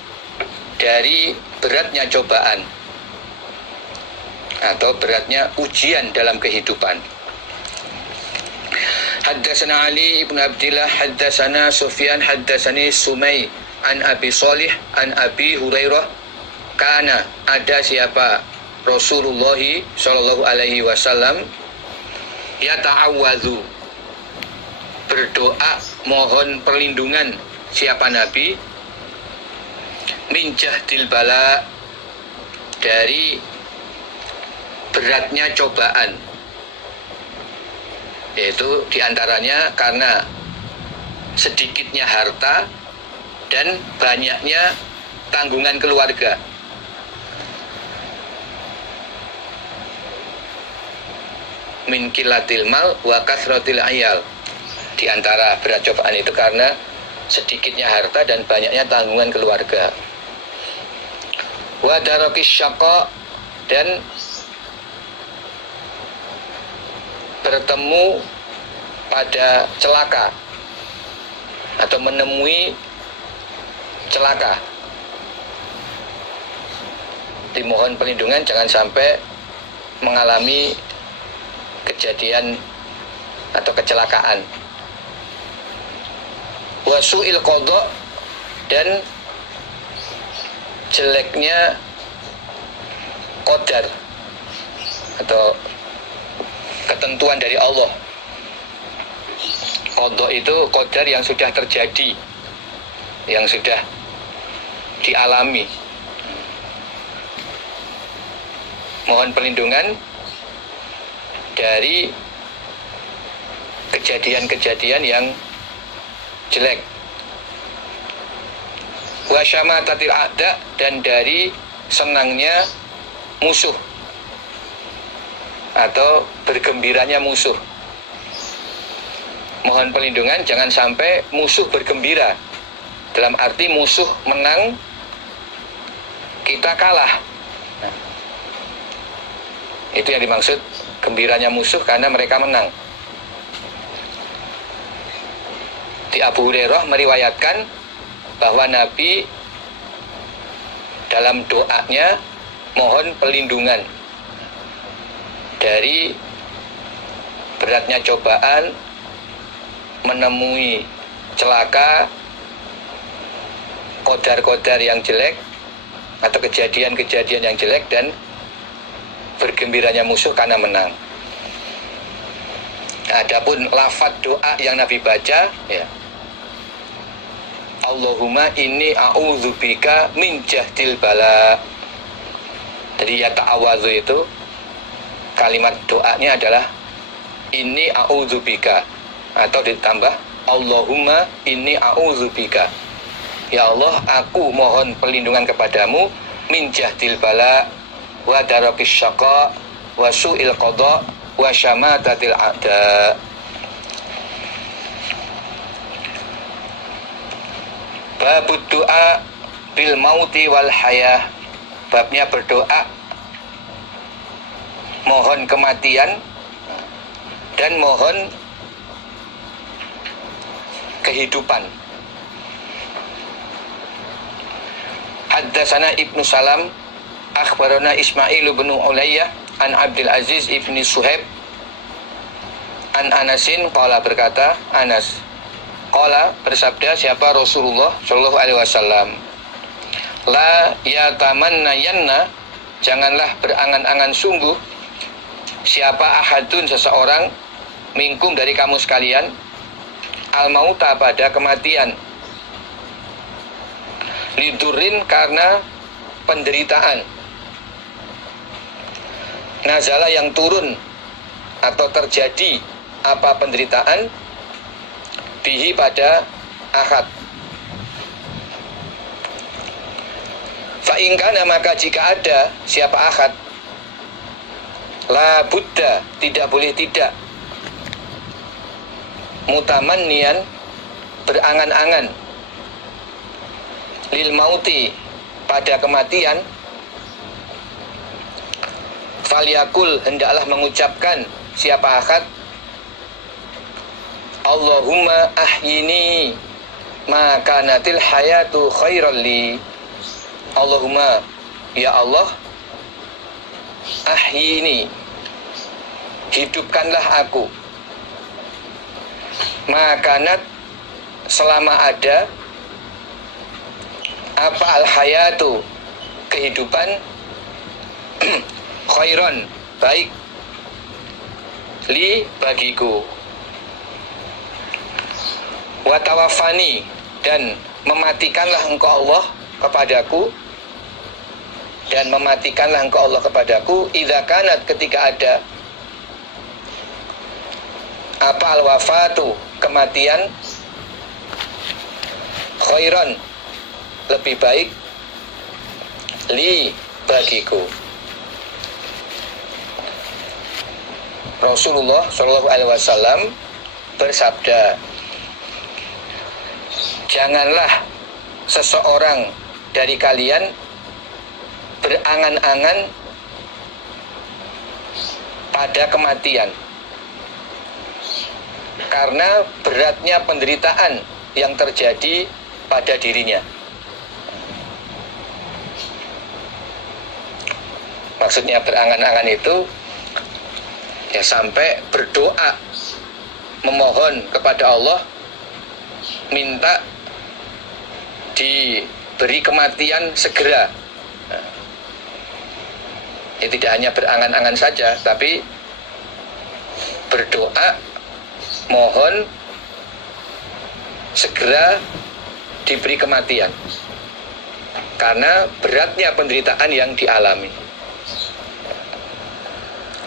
dari beratnya cobaan atau beratnya ujian dalam kehidupan. Haddatsana Ali ibn Abdillah, haddatsana Sufyan, haddatsani Sumay an Abi Shalih an Abi Hurairah, kana, ada siapa Rasulullah sallallahu alaihi wasallam, yata'awwadzu, berdoa mohon perlindungan siapa Nabi, min jahdil bala, dari beratnya cobaan, yaitu diantaranya karena sedikitnya harta dan banyaknya tanggungan keluarga. Min kilatil mal wa kasratil ayal, di antara berat cobaan itu karena sedikitnya harta dan banyaknya tanggungan keluarga. wa darakis syaqa, dan bertemu pada celaka atau menemui celaka. Dimohon perlindungan jangan sampai mengalami kejadian atau kecelakaan. Wa su'il qada, dan jeleknya qadar atau ketentuan dari Allah. Qada itu qadar yang sudah terjadi, yang sudah dialami. Mohon perlindungan dari kejadian-kejadian yang jelek. Wa syamatatil a'da, dan dari senangnya musuh atau bergembiranya musuh. Mohon perlindungan jangan sampai musuh bergembira, dalam arti musuh menang, kita kalah. Nah, itu yang dimaksud gembiranya musuh karena mereka menang. Di Abu Hurairah meriwayatkan bahwa Nabi dalam doanya mohon perlindungan dari beratnya cobaan, menemui celaka, qadar-qadar yang jelek atau kejadian-kejadian yang jelek, dan bergembiranya musuh karena menang. Adapun lafaz doa yang Nabi baca, ya, Allahumma inni a'udzubika min jahdil bala. Jadi ya ta'awadzu itu kalimat doanya adalah inni a'udzubika, atau ditambah Allahumma inni a'udzubika. Ya Allah, aku mohon perlindungan kepadamu min jahdil bala wa darakis syaqa wa su'il qada wa syamatatil a'da. Babud doa bil mauti wal hayah. Babnya berdoa mohon kematian dan mohon kehidupan. Haddatsana Ibnu Salam akhbarana Ismail bin Ulayyah an Abdul Aziz ibni Suhaib an Anasin qala, berkata Anas, qala bersabda siapa Rasulullah sallallahu alaihi wasallam, la yatamannayanna, janganlah berangan-angan sungguh siapa ahadun seseorang minkum dari kamu sekalian al mauta pada kematian, lidurin karena penderitaan, nazala yang turun atau terjadi apa penderitaan, bihi pada ahad. Fa'ingkana, maka jika ada siapa ahad, la buddha, tidak boleh tidak, mutamannian, berangan-angan, lil mauti, pada kematian, falyakul, hendaklah mengucapkan siapa ahad, Allahumma ahyini ma kanatil hayatu khairan li. Allahumma, ya Allah, ahyini, hidupkanlah aku, ma kanat, selama ada, apa al hayatu, kehidupan, khairan, baik, li, bagiku, wa tawaffani, dan mematikanlah engkau Allah kepadaku, dan mematikanlah engkau Allah kepadaku, idza kanat, ketika ada, apa al wafatu, kematian, khairan, lebih baik, li, bagiku. Rasulullah Shallallahu Alaihi Wasallam bersabda, janganlah seseorang dari kalian berangan-angan pada kematian karena beratnya penderitaan yang terjadi pada dirinya. Maksudnya berangan-angan itu ya sampai berdoa memohon kepada Allah minta diberi kematian segera. Ya, tidak hanya berangan-angan saja, tapi berdoa mohon segera diberi kematian karena beratnya penderitaan yang dialami.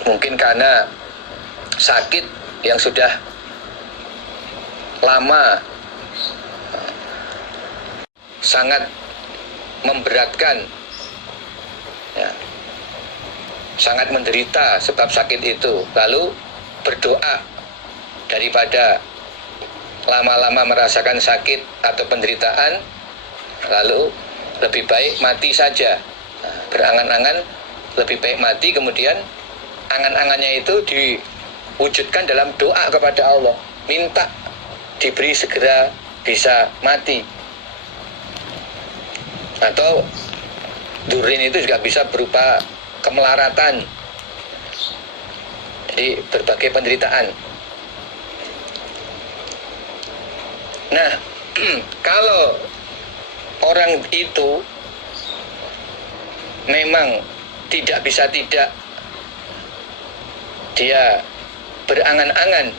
Mungkin karena sakit yang sudah lama, sangat memberatkan, ya, sangat menderita sebab sakit itu, lalu berdoa daripada lama-lama merasakan sakit atau penderitaan, lalu lebih baik mati saja. Berangan-angan lebih baik mati, kemudian angan-angannya itu diwujudkan dalam doa kepada Allah, minta diberi segera bisa mati. Atau durin itu juga bisa berupa kemelaratan, jadi berbagai penderitaan. Nah, kalau orang itu memang tidak bisa tidak dia berangan-angan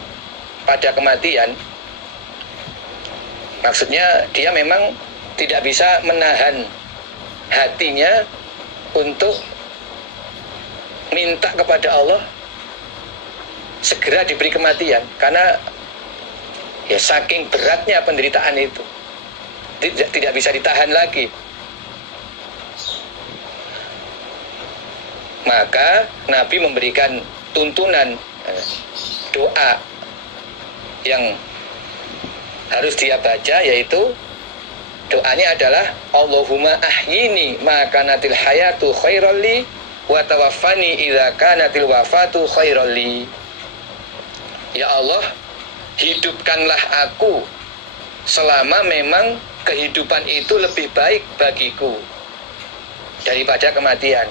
pada kematian, maksudnya dia memang tidak bisa menahan hatinya untuk minta kepada Allah segera diberi kematian, karena ya saking beratnya penderitaan itu tidak bisa ditahan lagi. Maka Nabi memberikan tuntunan doa yang harus dia baca, yaitu doanya adalah Allahumma ahyini ma kanatil hayatu khairal li wa tawaffani idza kanatil wafatu khairal li. Ya Allah, hidupkanlah aku selama memang kehidupan itu lebih baik bagiku daripada kematian,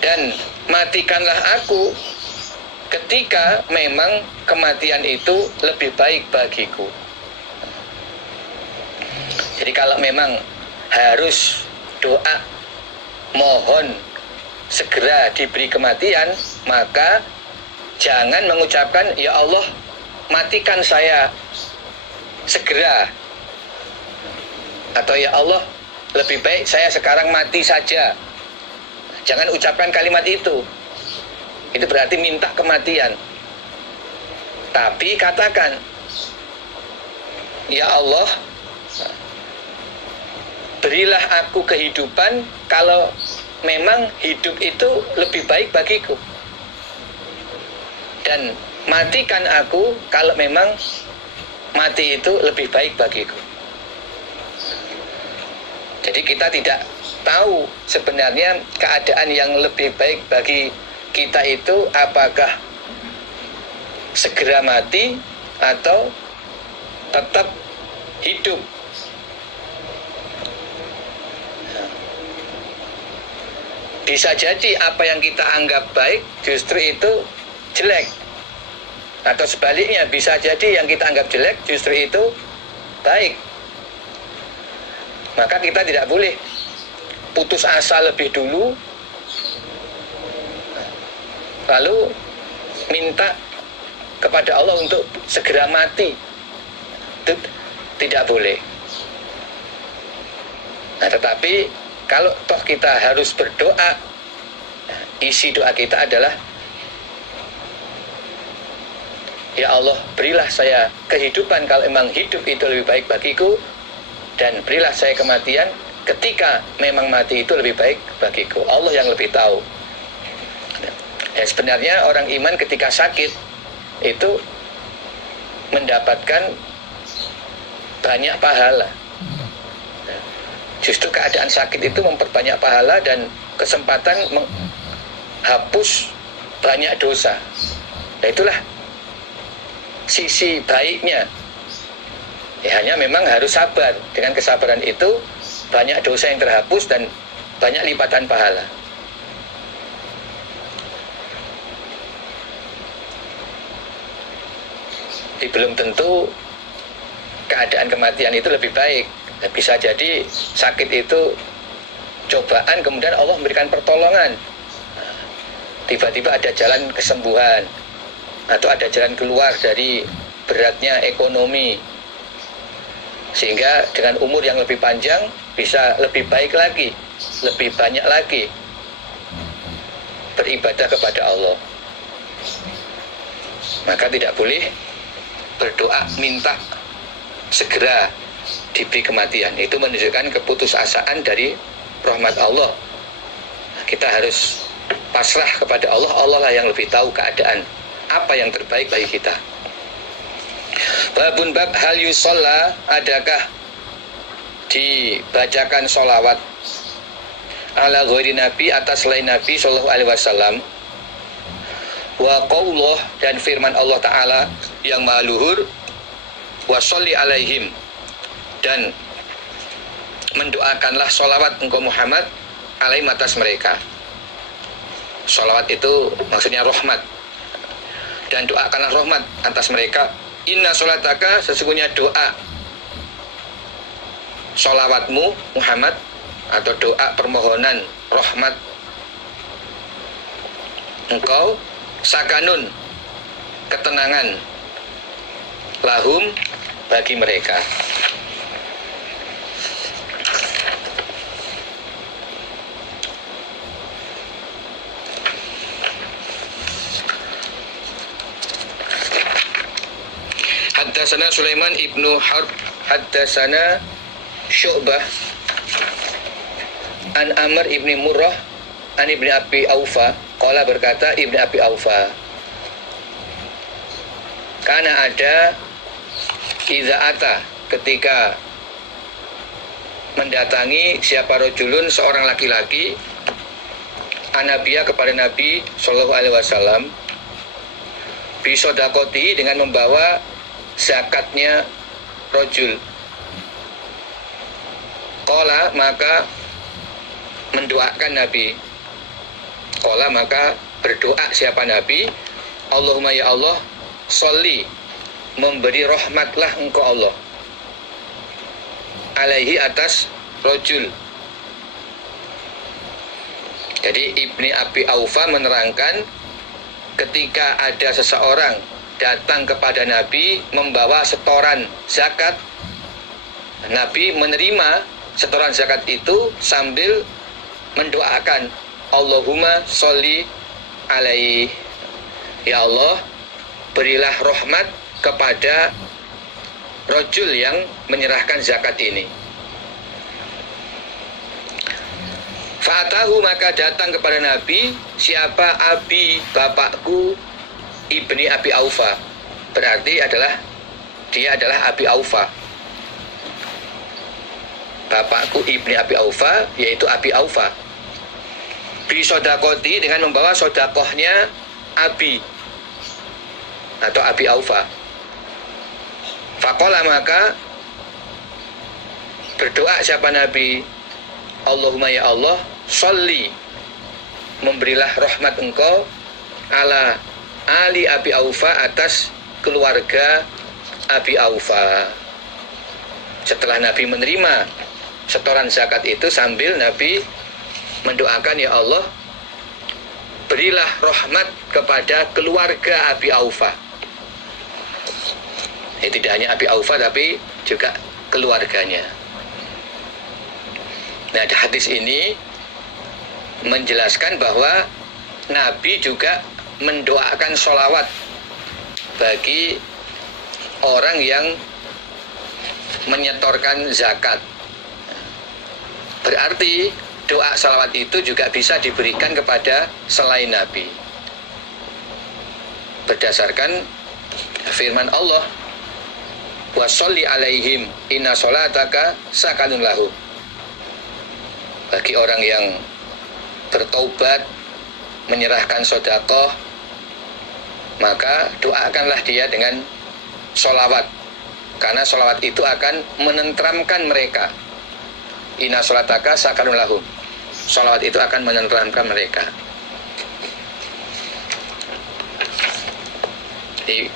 dan matikanlah aku ketika memang kematian itu lebih baik bagiku. Jadi kalau memang harus doa mohon segera diberi kematian, maka jangan mengucapkan ya Allah matikan saya segera, atau ya Allah lebih baik saya sekarang mati saja. Jangan ucapkan kalimat itu berarti minta kematian. Tapi katakan ya Allah, berilah aku kehidupan kalau memang hidup itu lebih baik bagiku, dan matikan aku kalau memang mati itu lebih baik bagiku. Jadi kita tidak tahu sebenarnya keadaan yang lebih baik bagi kita itu apakah segera mati atau tetap hidup. Bisa jadi apa yang kita anggap baik justru itu jelek, atau sebaliknya bisa jadi yang kita anggap jelek justru itu baik. Maka kita tidak boleh putus asa lebih dulu lalu minta kepada Allah untuk segera mati. Itu tidak boleh. Nah, tetapi kalau toh kita harus berdoa, isi doa kita adalah ya Allah, berilah saya kehidupan kalau memang hidup itu lebih baik bagiku, dan berilah saya kematian ketika memang mati itu lebih baik bagiku. Allah yang lebih tahu. Dan sebenarnya orang iman ketika sakit itu mendapatkan banyak pahala. Justru keadaan sakit itu memperbanyak pahala dan kesempatan menghapus banyak dosa. Nah, itulah sisi baiknya. Ya, hanya memang harus sabar. Dengan kesabaran itu banyak dosa yang terhapus dan banyak lipatan pahala. Jadi belum tentu keadaan kematian itu lebih baik. Bisa jadi sakit itu cobaan, kemudian Allah memberikan pertolongan. Tiba-tiba ada jalan kesembuhan, atau ada jalan keluar dari beratnya ekonomi, sehingga dengan umur yang lebih panjang bisa lebih baik lagi, lebih banyak lagi beribadah kepada Allah. Maka tidak boleh berdoa minta segera diberi kematian. Itu menunjukkan keputusasaan dari rahmat Allah. Kita harus pasrah kepada Allah. Allah lah yang lebih tahu keadaan apa yang terbaik bagi kita. Babun bab hal yusalla, adakah dibacakan sholawat ala ghairi nabi, atas selain Nabi sallallahu alaihi wasallam, wa qaulullah, dan firman Allah Ta'ala yang maha luhur, wa sholli alaihim, dan mendoakanlah sholawat engkau Muhammad alaihim, atas mereka. Sholawat itu maksudnya rahmat, dan doakanlah rahmat atas mereka. Inna sholataka, sesungguhnya doa sholawatmu Muhammad, atau doa permohonan rahmat engkau, sakanun, ketenangan, lahum, bagi mereka. Haddatsana Sulaiman ibnu Harb, haddatsana Syu'bah an Amr ibni Murrah an ibni Abi Aufa, qala, berkata ibni Abi Aufa, karena ada idza ata, ketika mendatangi siapa rajulun, seorang laki-laki, anabiyah, kepada Nabi sallallahu alaihi wasallam, bisodakoti, dengan membawa zakatnya rajul. Qala, maka mendoakan Nabi. Qala, maka berdoa siapa Nabi, Allahumma ya Allah, sholli, memberi rahmatlah engkau Allah, alaihi, atas rajul. Jadi Ibni Abi Aufa menerangkan, ketika ada seseorang datang kepada Nabi membawa setoran zakat, Nabi menerima setoran zakat itu sambil mendoakan, Allahumma sholli alaihi, ya Allah, berilah rahmat kepada rajul yang menyerahkan zakat ini. Fa'atahu, maka datang kepada Nabi siapa, abi, bapakku, Ibni Abi Aufa, berarti dia adalah Abi Aufa. Bapakku Ibni Abi Aufa, yaitu Abi Aufa. Bisodakoti, dengan membawa sodakohnya Abi, atau Abi Aufa. Faqala, maka berdoa siapa Nabi, Allahumma ya Allah, sholli, memberilah rahmat engkau, ala Ali Abi Aufa, atas keluarga Abi Aufa. Setelah Nabi menerima setoran zakat itu, sambil Nabi mendoakan, ya Allah, berilah rahmat kepada keluarga Abi Aufa. Tidak hanya Abi Aufa, tapi juga keluarganya. Nah, hadis ini menjelaskan bahwa Nabi juga mendoakan sholawat bagi orang yang menyetorkan zakat. Berarti doa sholawat itu juga bisa diberikan kepada selain Nabi, berdasarkan firman Allah, wa sholli alaihim inna sholataka sakanun lahum. bagi orang yang bertaubat, menyerahkan sedekah, maka doakanlah dia dengan sholawat, karena sholawat itu akan menenteramkan mereka. Inna sholataka sakanun lahum. Sholawat itu akan menenteramkan mereka. Jadi,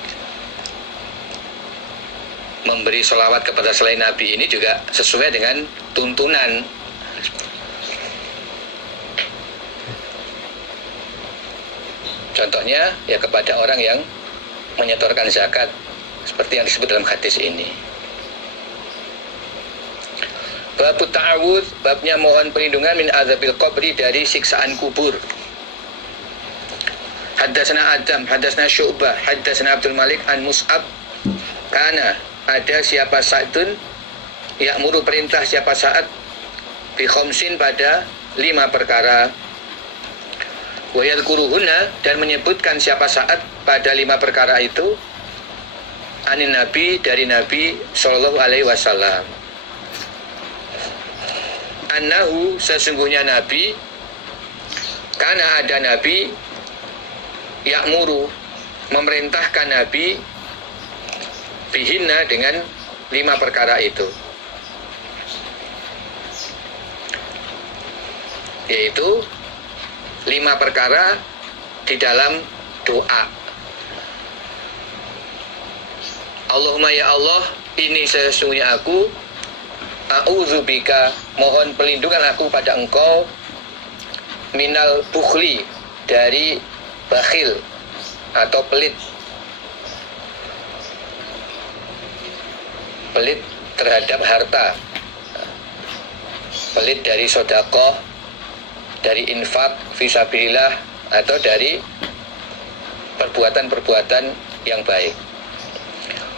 memberi sholawat kepada selain Nabi ini juga sesuai dengan tuntunan. Contohnya ya kepada orang yang menyetorkan zakat, seperti yang disebut dalam hadis ini. Bab ta'awudz, babnya mohon perlindungan min azabil qabri, dari siksaan kubur. Haddatsana Adam, haddatsana Syu'bah, haddatsana Abdul Malik an Mus'ab. Karena ada siapa Sa'dun ya'muru, perintah siapa Sa'ad, bi khamsin, pada 5 perkara. Wa yadhkuruhunna, dan menyebutkan siapa Sa'ad pada 5 perkara itu, anin Nabi, dari Nabi sallallahu alaihi wasallam. Annahu, sesungguhnya Nabi, karena ada Nabi, ya'muru, memerintahkan Nabi, bihinna, dengan 5 perkara itu, yaitu 5 perkara di dalam doa. Allahumma ya Allah, ini sesungguhnya aku, a'udzubika, mohon perlindungan aku pada engkau, minal bukhli, dari bakhil atau pelit. Pelit terhadap harta, pelit dari sedekah, dari infak fisabilillah, atau dari perbuatan-perbuatan yang baik.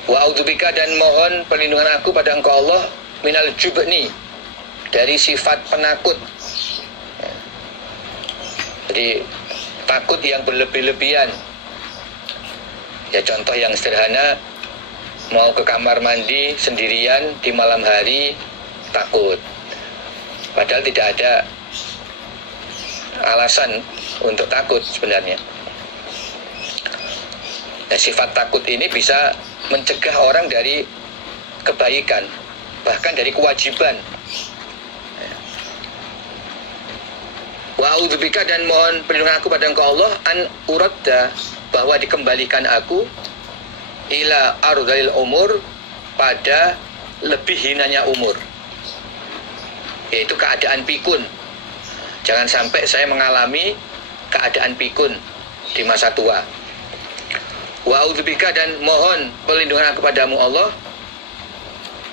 Wa a'udzubika, dan mohon perlindungan aku pada engkau Allah, minal jubni, dari sifat penakut. Jadi takut yang berlebih-lebihan. Ya contoh yang sederhana, mau ke kamar mandi sendirian di malam hari takut, padahal tidak ada alasan untuk takut sebenarnya. Nah, sifat takut ini bisa mencegah orang dari kebaikan, bahkan dari kewajiban. Wa a'udzubika, dan mohon perlindungan aku pada engkau Allah, an uradda, bahwa dikembalikan aku, ila ardhil umur, pada lebih hinanya umur, yaitu keadaan pikun. Jangan sampai saya mengalami keadaan pikun di masa tua. Wa a'udzubika, dan mohon perlindungan aku padamu Allah,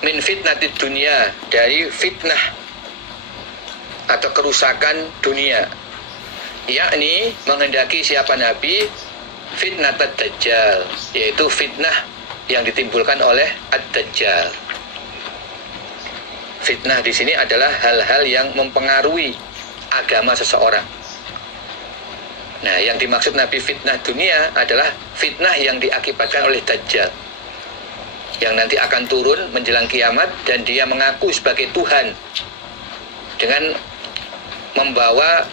min fitnatid dunya, dari fitnah atau kerusakan dunia. Yakni menghendaki siapa Nabi, fitnat ad-dajjal, yaitu fitnah yang ditimbulkan oleh ad-dajjal. Fitnah di sini adalah hal-hal yang mempengaruhi agama seseorang. Nah, yang dimaksud Nabi fitnah dunia adalah fitnah yang diakibatkan oleh Dajjal, yang nanti akan turun menjelang kiamat, dan dia mengaku sebagai Tuhan dengan membawa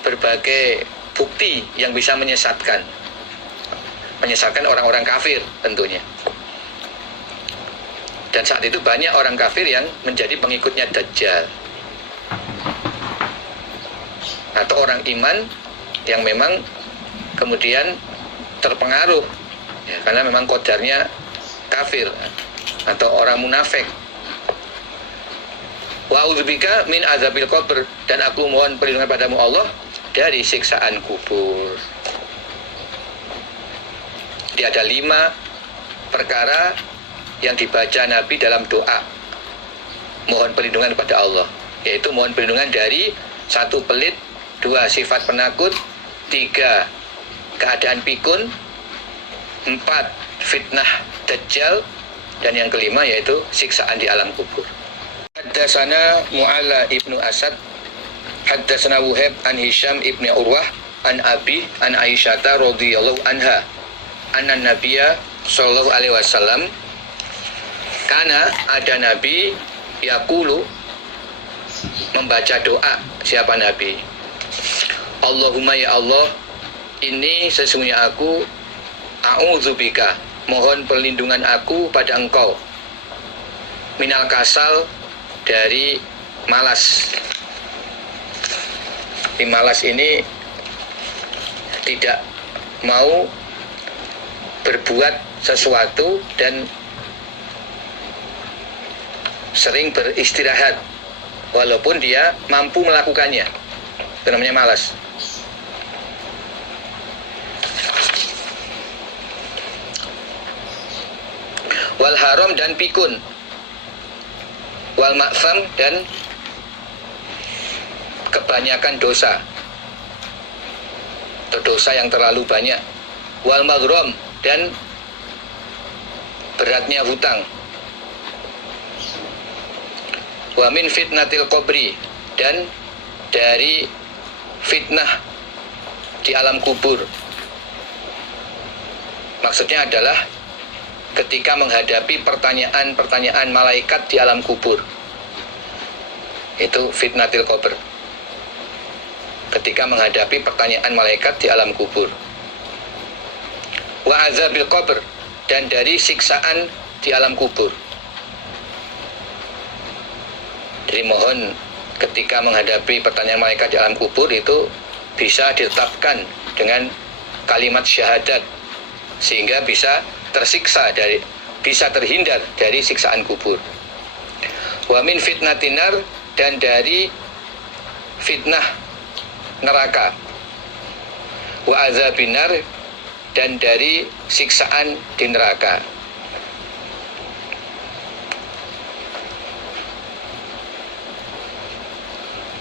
berbagai bukti yang bisa menyesatkan orang-orang kafir tentunya. Dan saat itu banyak orang kafir yang menjadi pengikutnya Dajjal, atau orang iman yang memang kemudian terpengaruh ya, karena memang qadarnya kafir atau orang munafik. Wa a'udzubika min azabil qabr, dan aku mohon perlindungan padamu Allah dari siksaan kubur. Jadi ada 5 perkara yang dibaca Nabi dalam doa mohon perlindungan kepada Allah, yaitu mohon perlindungan dari 1 pelit, 2 sifat penakut, 3 keadaan pikun, 4 fitnah Dajjal, dan yang kelima yaitu siksaan di alam kubur. Haddatsana Mu'alla ibnu Asad, haddatsana Wuhaib an Hisham ibnu Urwah an Abi an Aisyata radhiyallahu anha anna Nabiyya sallallahu alaihi wasallam, karena ada Nabi yaqulu, membaca doa siapa Nabi. Allahumma ya Allah, ini sesungguhnya aku a'udzubika, mohon perlindungan aku pada engkau, minal kasal, dari malas. Di malas ini tidak mau berbuat sesuatu dan sering beristirahat walaupun dia mampu melakukannya. Itu namanya malas. Wal haram dan pikun, wal ma'fam dan kebanyakan dosa atau dosa yang terlalu banyak, wal maghram dan beratnya hutang, wa min fitnatil qabri dan dari fitnah di alam kubur. Maksudnya adalah ketika menghadapi pertanyaan-pertanyaan malaikat di alam kubur. Itu fitnatil qabr. Ketika menghadapi pertanyaan malaikat di alam kubur. Wa azabil qabr dan dari siksaan di alam kubur. Jadi mohon ketika menghadapi pertanyaan malaikat di alam kubur itu bisa ditetapkan dengan kalimat syahadat sehingga bisa bisa terhindar dari siksaan kubur. Wa min fitnatinar dan dari fitnah neraka. Wa azabinar dan dari siksaan di neraka.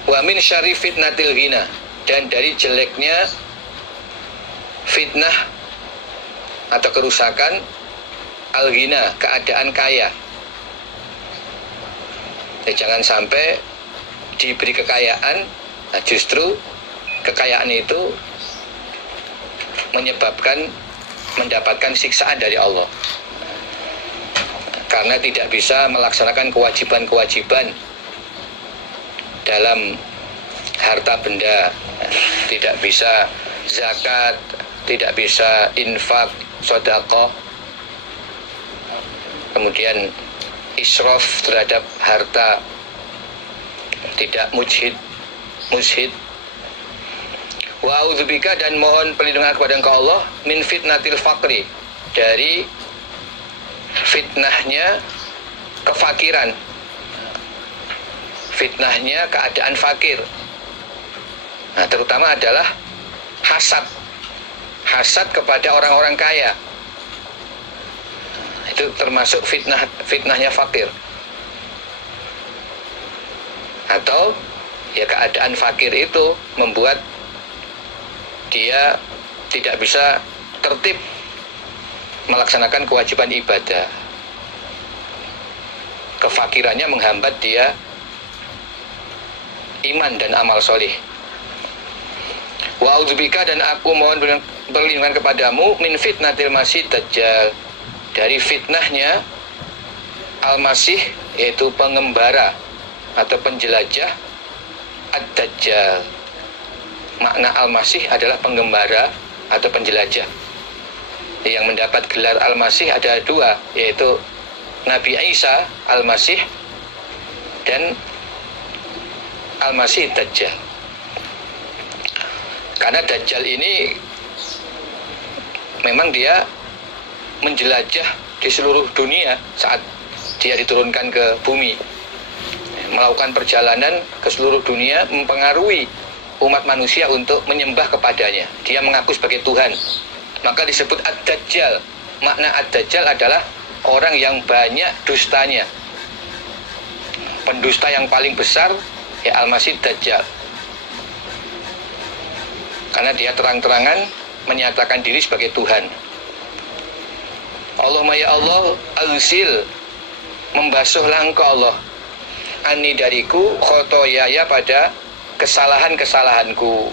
Wa min syarri fitnatil ghina dan dari jeleknya fitnah atau kerusakan al-ghina, keadaan kaya. Ya, jangan sampai diberi kekayaan, nah justru kekayaan itu menyebabkan mendapatkan siksaan dari Allah karena tidak bisa melaksanakan kewajiban-kewajiban dalam harta benda, tidak bisa zakat, tidak bisa infak, sedekah, kemudian israf terhadap harta, tidak mushid. Wa a'udzubika dan mohon perlindungan kepada engkau Allah min fitnatil faqri, dari fitnahnya kefakiran, fitnahnya keadaan fakir. Nah, terutama adalah hasad kepada orang-orang kaya. Itu termasuk fitnahnya fakir. Atau ya keadaan fakir itu membuat dia tidak bisa tertib melaksanakan kewajiban ibadah. Kefakirannya menghambat dia iman dan amal soleh. Wa a'udzubika dan aku mohon perlindungan kepadamu min fitnatil masih dajjal, dari fitnahnya al-masih, yaitu pengembara atau penjelajah ad-dajjal. Makna al-masih adalah pengembara atau penjelajah. Yang mendapat gelar al-masih ada dua, yaitu Nabi Isa al-masih dan al-masih dajjal. Karena dajjal ini memang dia menjelajah di seluruh dunia saat dia diturunkan ke bumi, melakukan perjalanan ke seluruh dunia, mempengaruhi umat manusia untuk menyembah kepadanya. Dia mengaku sebagai Tuhan, maka disebut ad-dajjal. Makna ad-dajjal adalah orang yang banyak dustanya. Pendusta yang paling besar ya al-masih dajjal, karena dia terang-terangan menyatakan diri sebagai Tuhan. Allahumma ya Allah, agsil, membasuhlah engkau Allah, ani dariku, khotoyaya pada kesalahan-kesalahanku,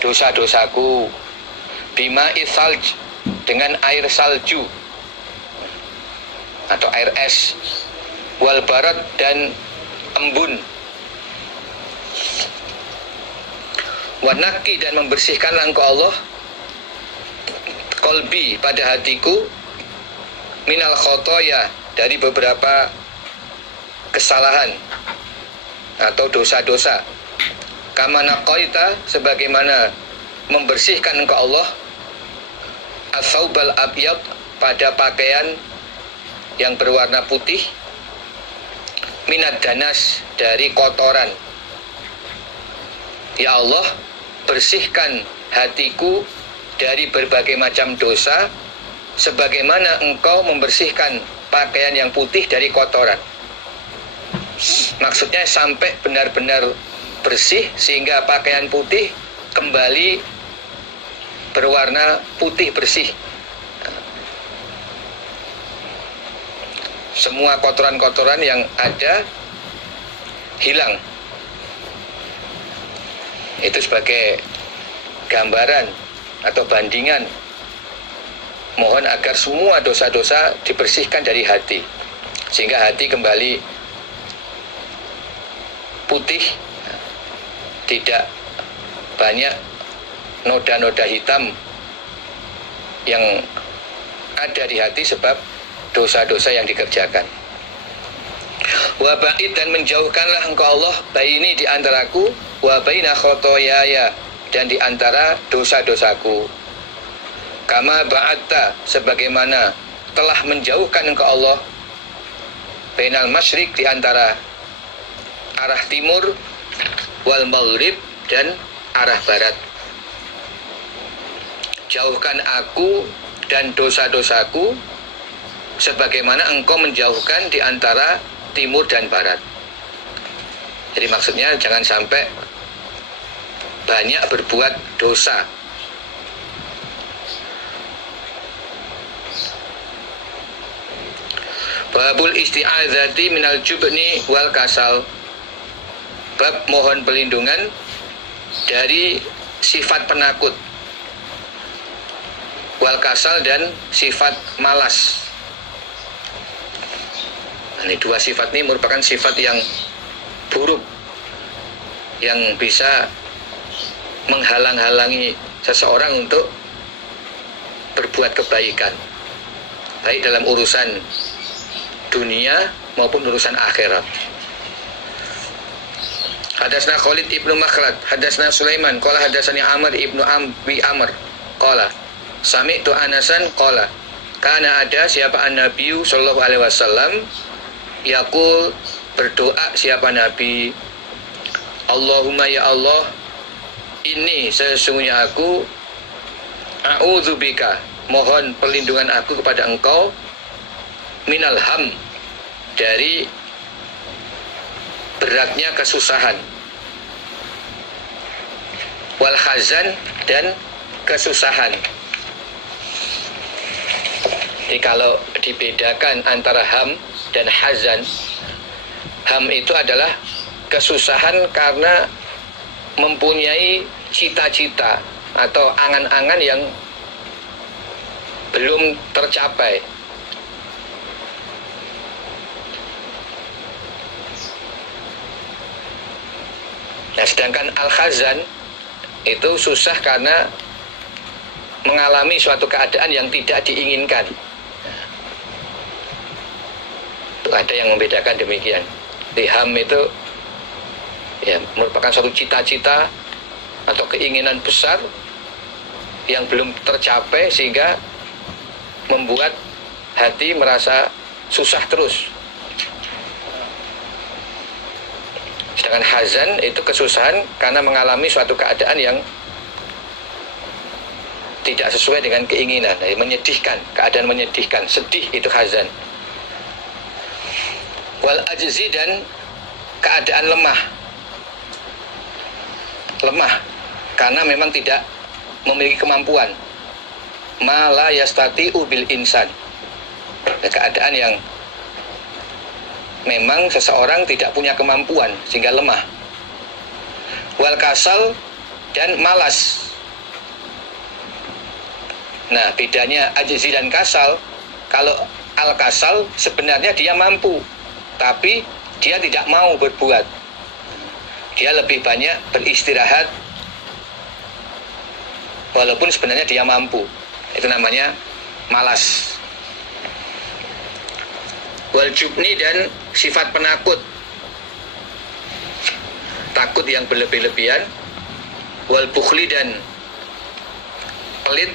dosa-dosaku, bima ithalj, dengan air salju atau air es, wal barat dan embun. Wa naqi, dan membersihkanlah engkau Allah qalbi, pada hatiku, minal khotoya, dari beberapa kesalahan atau dosa-dosa. Kama naqaita, sebagaimana membersihkan engkau Allah as-saubal abyad, pada pakaian yang berwarna putih, minad danas, dari kotoran. Ya Allah, bersihkan hatiku dari berbagai macam dosa sebagaimana engkau membersihkan pakaian yang putih dari kotoran. Maksudnya sampai benar-benar bersih sehingga pakaian putih kembali berwarna putih bersih. Semua kotoran-kotoran yang ada hilang. Itu sebagai gambaran atau bandingan. Mohon agar semua dosa-dosa dibersihkan dari hati, sehingga hati kembali putih, tidak banyak noda-noda hitam yang ada di hati sebab dosa-dosa yang dikerjakan. Wa ba'id, dan menjauhkanlah engkau Allah baini, di antaraku, wa baina khotoyaya, dan di antara dosa-dosaku. Kama ba'atta, sebagaimana telah menjauhkan engkau Allah bainal masyrik, di antara arah timur, wal maghrib, dan arah barat. Jauhkan aku dan dosa-dosaku sebagaimana engkau menjauhkan di antara timur dan barat. Jadi maksudnya jangan sampai banyak berbuat dosa. Babul isti'adzati minal jubni wal kasal. Bab mohon perlindungan dari sifat penakut, wal kasal, dan sifat malas. Ini dua sifat ini merupakan sifat yang buruk yang bisa menghalang-halangi seseorang untuk berbuat kebaikan, baik dalam urusan dunia maupun urusan akhirat. Hadasna Khalid ibnu Makhlad, hadasna Sulaiman, qala hadasani Amr ibnu Abi Amr, qala sami'tu Anasan, qala kana, ada siapa an-Nabiyu sallallahu alaihi wasallam, yaqul, berdoa siapa Nabi, Allahumma ya Allah, ini sesungguhnya aku, a'udzubika, mohon perlindungan aku kepada engkau, minal ham, dari beratnya kesusahan, wal hazan, dan kesusahan. Jadi kalau dibedakan antara ham dan hazan, ham itu adalah kesusahan karena mempunyai cita-cita atau angan-angan yang belum tercapai. Nah, sedangkan al-khazan itu susah karena mengalami suatu keadaan yang tidak diinginkan. Itu ada yang membedakan demikian. Ham itu ya merupakan suatu cita-cita atau keinginan besar yang belum tercapai sehingga membuat hati merasa susah terus. Sedangkan hazan itu kesusahan karena mengalami suatu keadaan yang tidak sesuai dengan keinginan, menyedihkan, keadaan menyedihkan, sedih, itu hazan. Wal ajzi, dan keadaan lemah karena memang tidak memiliki kemampuan. Ma la yastati'u bil insan, keadaan yang memang seseorang tidak punya kemampuan sehingga lemah. Wal kasal, dan malas. Nah, bedanya ajzi dan kasal, kalau al kasal sebenarnya dia mampu, tapi dia tidak mau berbuat, dia lebih banyak beristirahat walaupun sebenarnya dia mampu. Itu namanya malas. Wal jubni, dan sifat penakut, takut yang berlebih-lebihan. Wal bukhli, dan pelit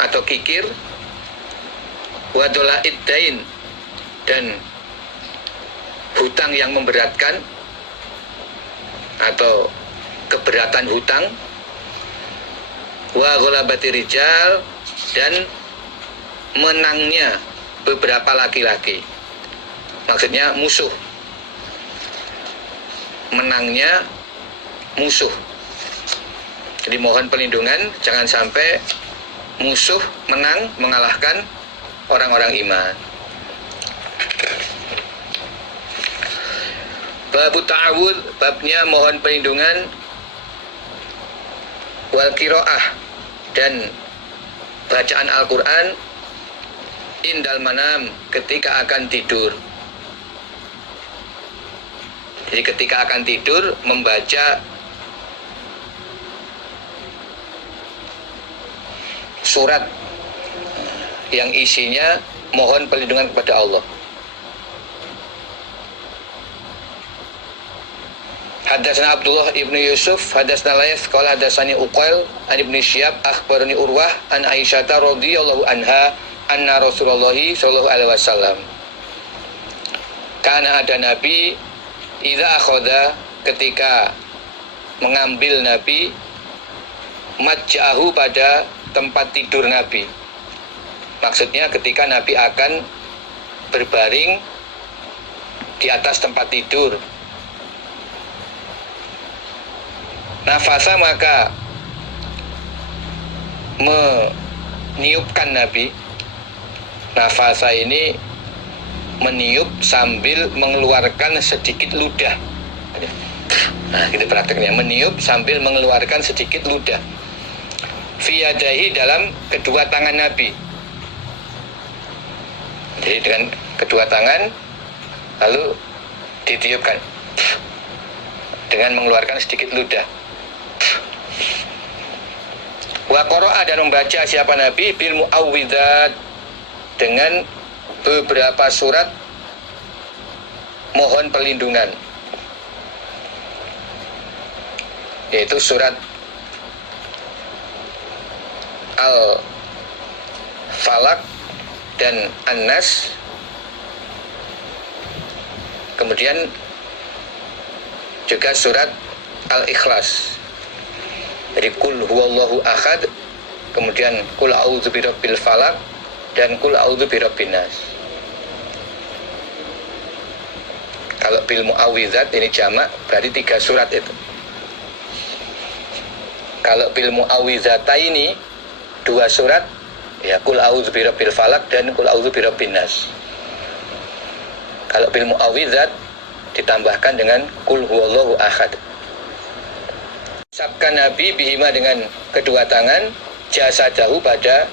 atau kikir. Wa dola'id dain, dan hutang yang memberatkan atau keberatan hutang. Wa ghalabati rijal, dan menangnya beberapa laki-laki. Maksudnya musuh, menangnya musuh. Jadi mohon perlindungan jangan sampai musuh menang, mengalahkan orang-orang iman. Babu ta'awud, babnya mohon perlindungan. Wal qiraah, dan bacaan Al-Quran. Indal manam, ketika akan tidur. Jadi ketika akan tidur membaca surat yang isinya mohon perlindungan kepada Allah. Hadatsana Abdullah ibnu Yusuf, hadatsana Laits, qala hadatsani Uqail an Ibnu Syihab akhbarani Urwah an Aisyah radhiyallahu anha anna Rasulullah sallallahu alaihi wasallam kana ada Nabi idza akhadha, ketika mengambil Nabi maj'ahu, pada tempat tidur Nabi. Maksudnya ketika Nabi akan berbaring di atas tempat tidur. Nafasa, maka meniupkan Nabi. Nafasa ini meniup sambil mengeluarkan sedikit ludah. Nah, kita prakteknya meniup sambil mengeluarkan sedikit ludah. Fi yadaihi, dalam kedua tangan Nabi. Jadi dengan kedua tangan lalu ditiupkan dengan mengeluarkan sedikit ludah. Wa qara'a, dan membaca siapa Nabi bil mu'awwidzat, dengan beberapa surat mohon perlindungan, yaitu surat Al-Falaq dan An-Nas, kemudian juga surat Al-Ikhlas. Jadi kul huwallahu ahad, kemudian kul a'udzu birabbil falaq, dan kul a'udzu birabbin nas. Kalau bil mu'awwidzat ini jamak, berarti 3 surat itu. Kalau bil mu'awwidzataini 2 surat, ya kul a'udzu birabbil falaq dan kul a'udzu birabbin nas. Kalau bil mu'awwidzat ditambahkan dengan kul huwallahu ahad. Sabkan Nabi bihima, dengan kedua tangan, jasadahu, pada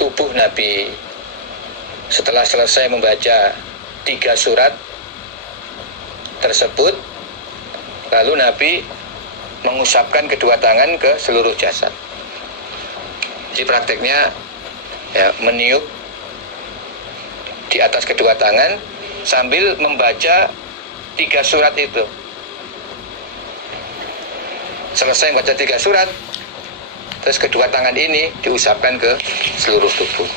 tubuh Nabi. Setelah selesai membaca 3 surat tersebut, lalu Nabi mengusapkan kedua tangan ke seluruh jasad. Jadi prakteknya ya, meniup di atas kedua tangan sambil membaca 3 surat itu. Selesai membaca 3 surat, terus kedua tangan ini diusapkan ke seluruh tubuh.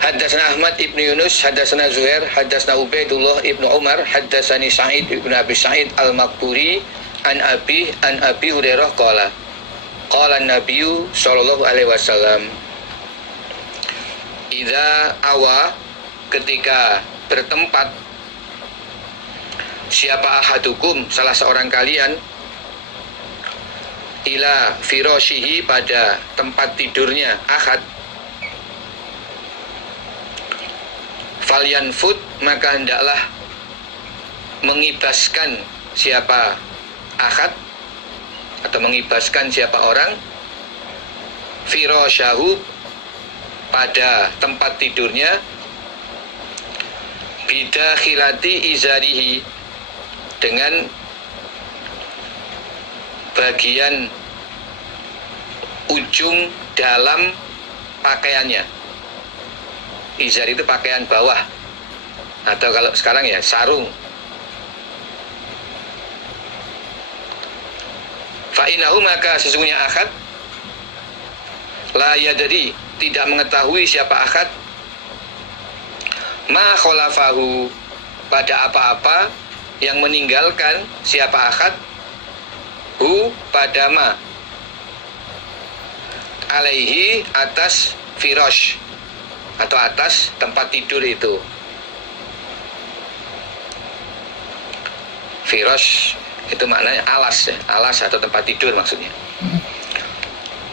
Hadatsana Ahmad ibnu Yunus, hadatsana Zuhair, hadatsana Ubaidullah ibnu Umar, hadatsani Sa'id ibnu Abi Sa'id al-Maqburi an Abi Hurairah qala qala an-nabiyyu sallallahu alaihi wasallam idza awa, ketika bertempat siapa ahadukum, salah seorang kalian, ila firashihi, pada tempat tidurnya ahad, falyanfud, maka hendaklah mengibaskan siapa ahad, atau mengibaskan siapa orang, firashahu, pada tempat tidurnya bidakhilati izarihi, dengan bagian ujung dalam pakaiannya. Izar itu pakaian bawah, atau kalau sekarang ya sarung. Fa'inahu, maka sesungguhnya akad la yadri, tidak mengetahui siapa akad ma kholafahu, pada apa-apa yang meninggalkan siapa akad hu, pada ma, alaihi, atas firosh, atau atas tempat tidur itu. Firosh itu maknanya alas ya, alas atau tempat tidur maksudnya.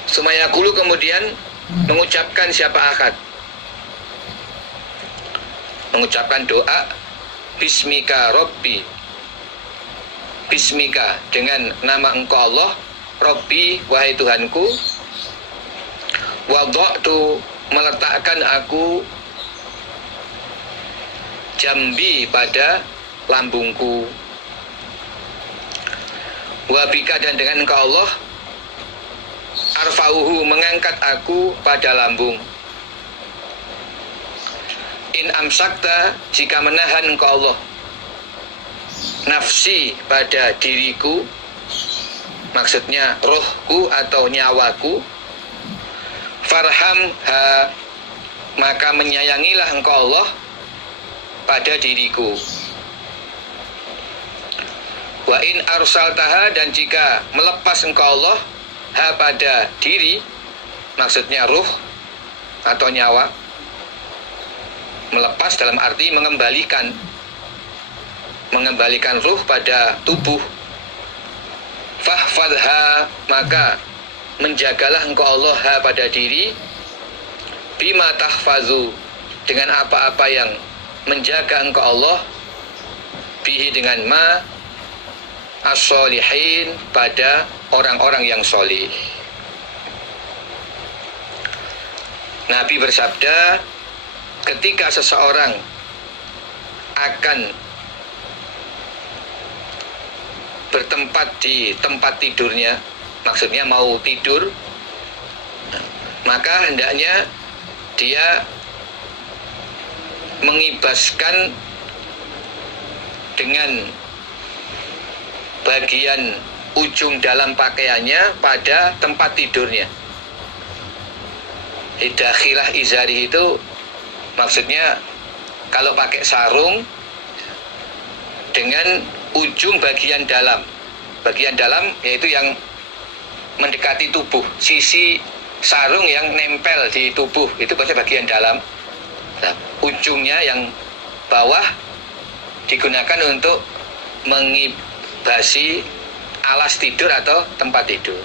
Sumayakulu, kemudian mengucapkan siapa akad, mengucapkan doa bismika Robbi, bismika, dengan nama engkau Allah, Robbi, wahai Tuhanku, wada'tu, meletakkan aku, jambi, pada lambungku, wabika, dan dengan engkau Allah, arfa'uhu, mengangkat aku pada lambung. In amsakta, jika menahan engkau Allah, nafsi, pada diriku, maksudnya rohku atau nyawaku, farhamha, maka menyayangilah engkau Allah pada diriku. Wa in arsaltaha, dan jika melepas engkau Allah ha, pada diri, maksudnya ruh atau nyawa, melepas dalam arti mengembalikan ruh pada tubuh. Fahfadha, maka menjagalah engkau Allah ha, pada diri, bima tahfazu, dengan apa-apa yang menjaga engkau Allah, bihi, dengan ma, as-solihin, pada orang-orang yang solih. Nabi bersabda, ketika seseorang akan bertempat di tempat tidurnya, maksudnya mau tidur, maka hendaknya dia mengibaskan dengan bagian ujung dalam pakaiannya pada tempat tidurnya. Idakhilah izari itu maksudnya kalau pakai sarung dengan ujung bagian dalam yaitu yang mendekati tubuh, sisi sarung yang nempel di tubuh itu biasanya bagian dalam. Nah, ujungnya yang bawah digunakan untuk mengibasi alas tidur atau tempat tidur.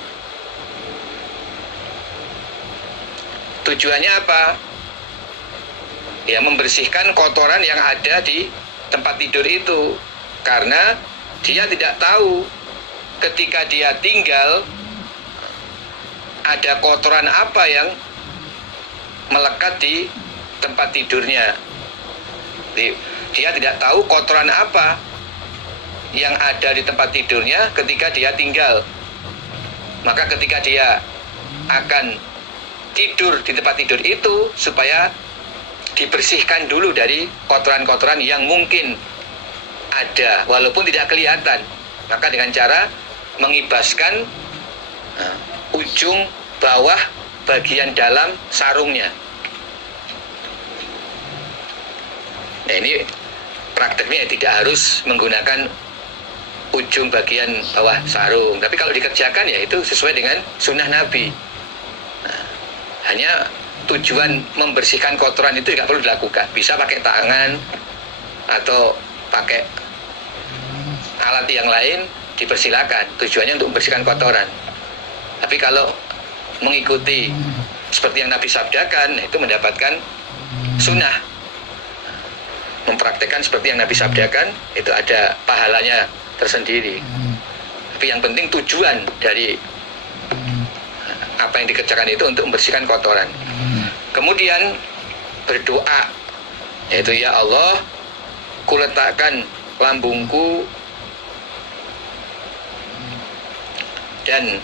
Tujuannya apa? Ya, membersihkan kotoran yang ada di tempat tidur itu, karena dia tidak tahu ketika dia tinggal ada kotoran apa yang melekat di tempat tidurnya. Dia tidak tahu kotoran apa yang ada di tempat tidurnya ketika dia tinggal. Maka ketika dia akan tidur di tempat tidur itu, supaya dibersihkan dulu dari kotoran-kotoran yang mungkin ada walaupun tidak kelihatan, maka dengan cara mengibaskan ujung bawah bagian dalam sarungnya. Nah, ini prakteknya tidak harus menggunakan ujung bagian bawah sarung, tapi kalau dikerjakan ya itu sesuai dengan sunnah Nabi. Nah, hanya tujuan membersihkan kotoran itu tidak perlu dilakukan, bisa pakai tangan atau pakai alat yang lain, dipersilakan, tujuannya untuk membersihkan kotoran. Tapi kalau mengikuti seperti yang Nabi sabdakan, itu mendapatkan sunnah. Mempraktekkan seperti yang Nabi sabdakan, itu ada pahalanya tersendiri. Tapi yang penting tujuan dari apa yang dikerjakan itu untuk membersihkan kotoran. Kemudian berdoa, yaitu ya Allah, kuletakkan lambungku dan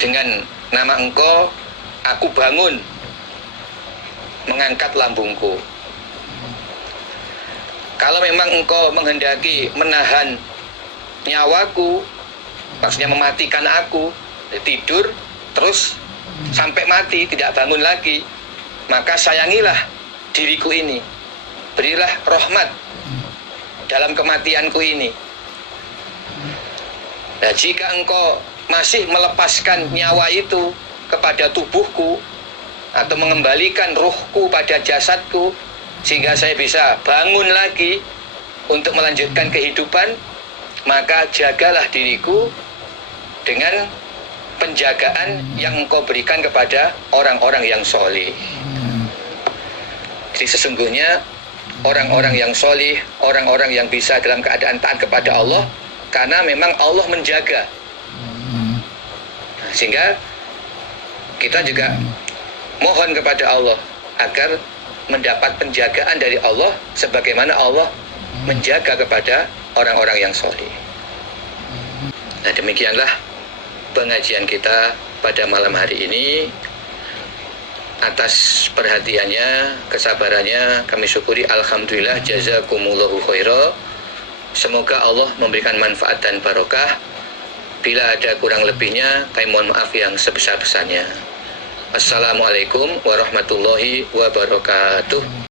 dengan nama Engkau aku bangun mengangkat lambungku. Kalau memang Engkau menghendaki menahan nyawaku, maksudnya mematikan aku, tidur terus sampai mati, tidak bangun lagi, maka sayangilah diriku ini, berilah rahmat dalam kematianku ini. Nah, jika Engkau masih melepaskan nyawa itu kepada tubuhku atau mengembalikan ruhku pada jasadku sehingga saya bisa bangun lagi untuk melanjutkan kehidupan, maka jagalah diriku dengan penjagaan yang Engkau berikan kepada orang-orang yang soleh. Jadi sesungguhnya orang-orang yang soleh, orang-orang yang bisa dalam keadaan taat kepada Allah, karena memang Allah menjaga. Sehingga kita juga mohon kepada Allah agar mendapat penjagaan dari Allah sebagaimana Allah menjaga kepada orang-orang yang soleh. Nah, demikianlah pengajian kita pada malam hari ini. Atas perhatiannya, kesabarannya kami syukuri. Alhamdulillah, jazakumullahu khaira. Semoga Allah memberikan manfaat dan barokah. Bila ada kurang lebihnya, kami mohon maaf yang sebesar-besarnya. Assalamualaikum warahmatullahi wabarakatuh.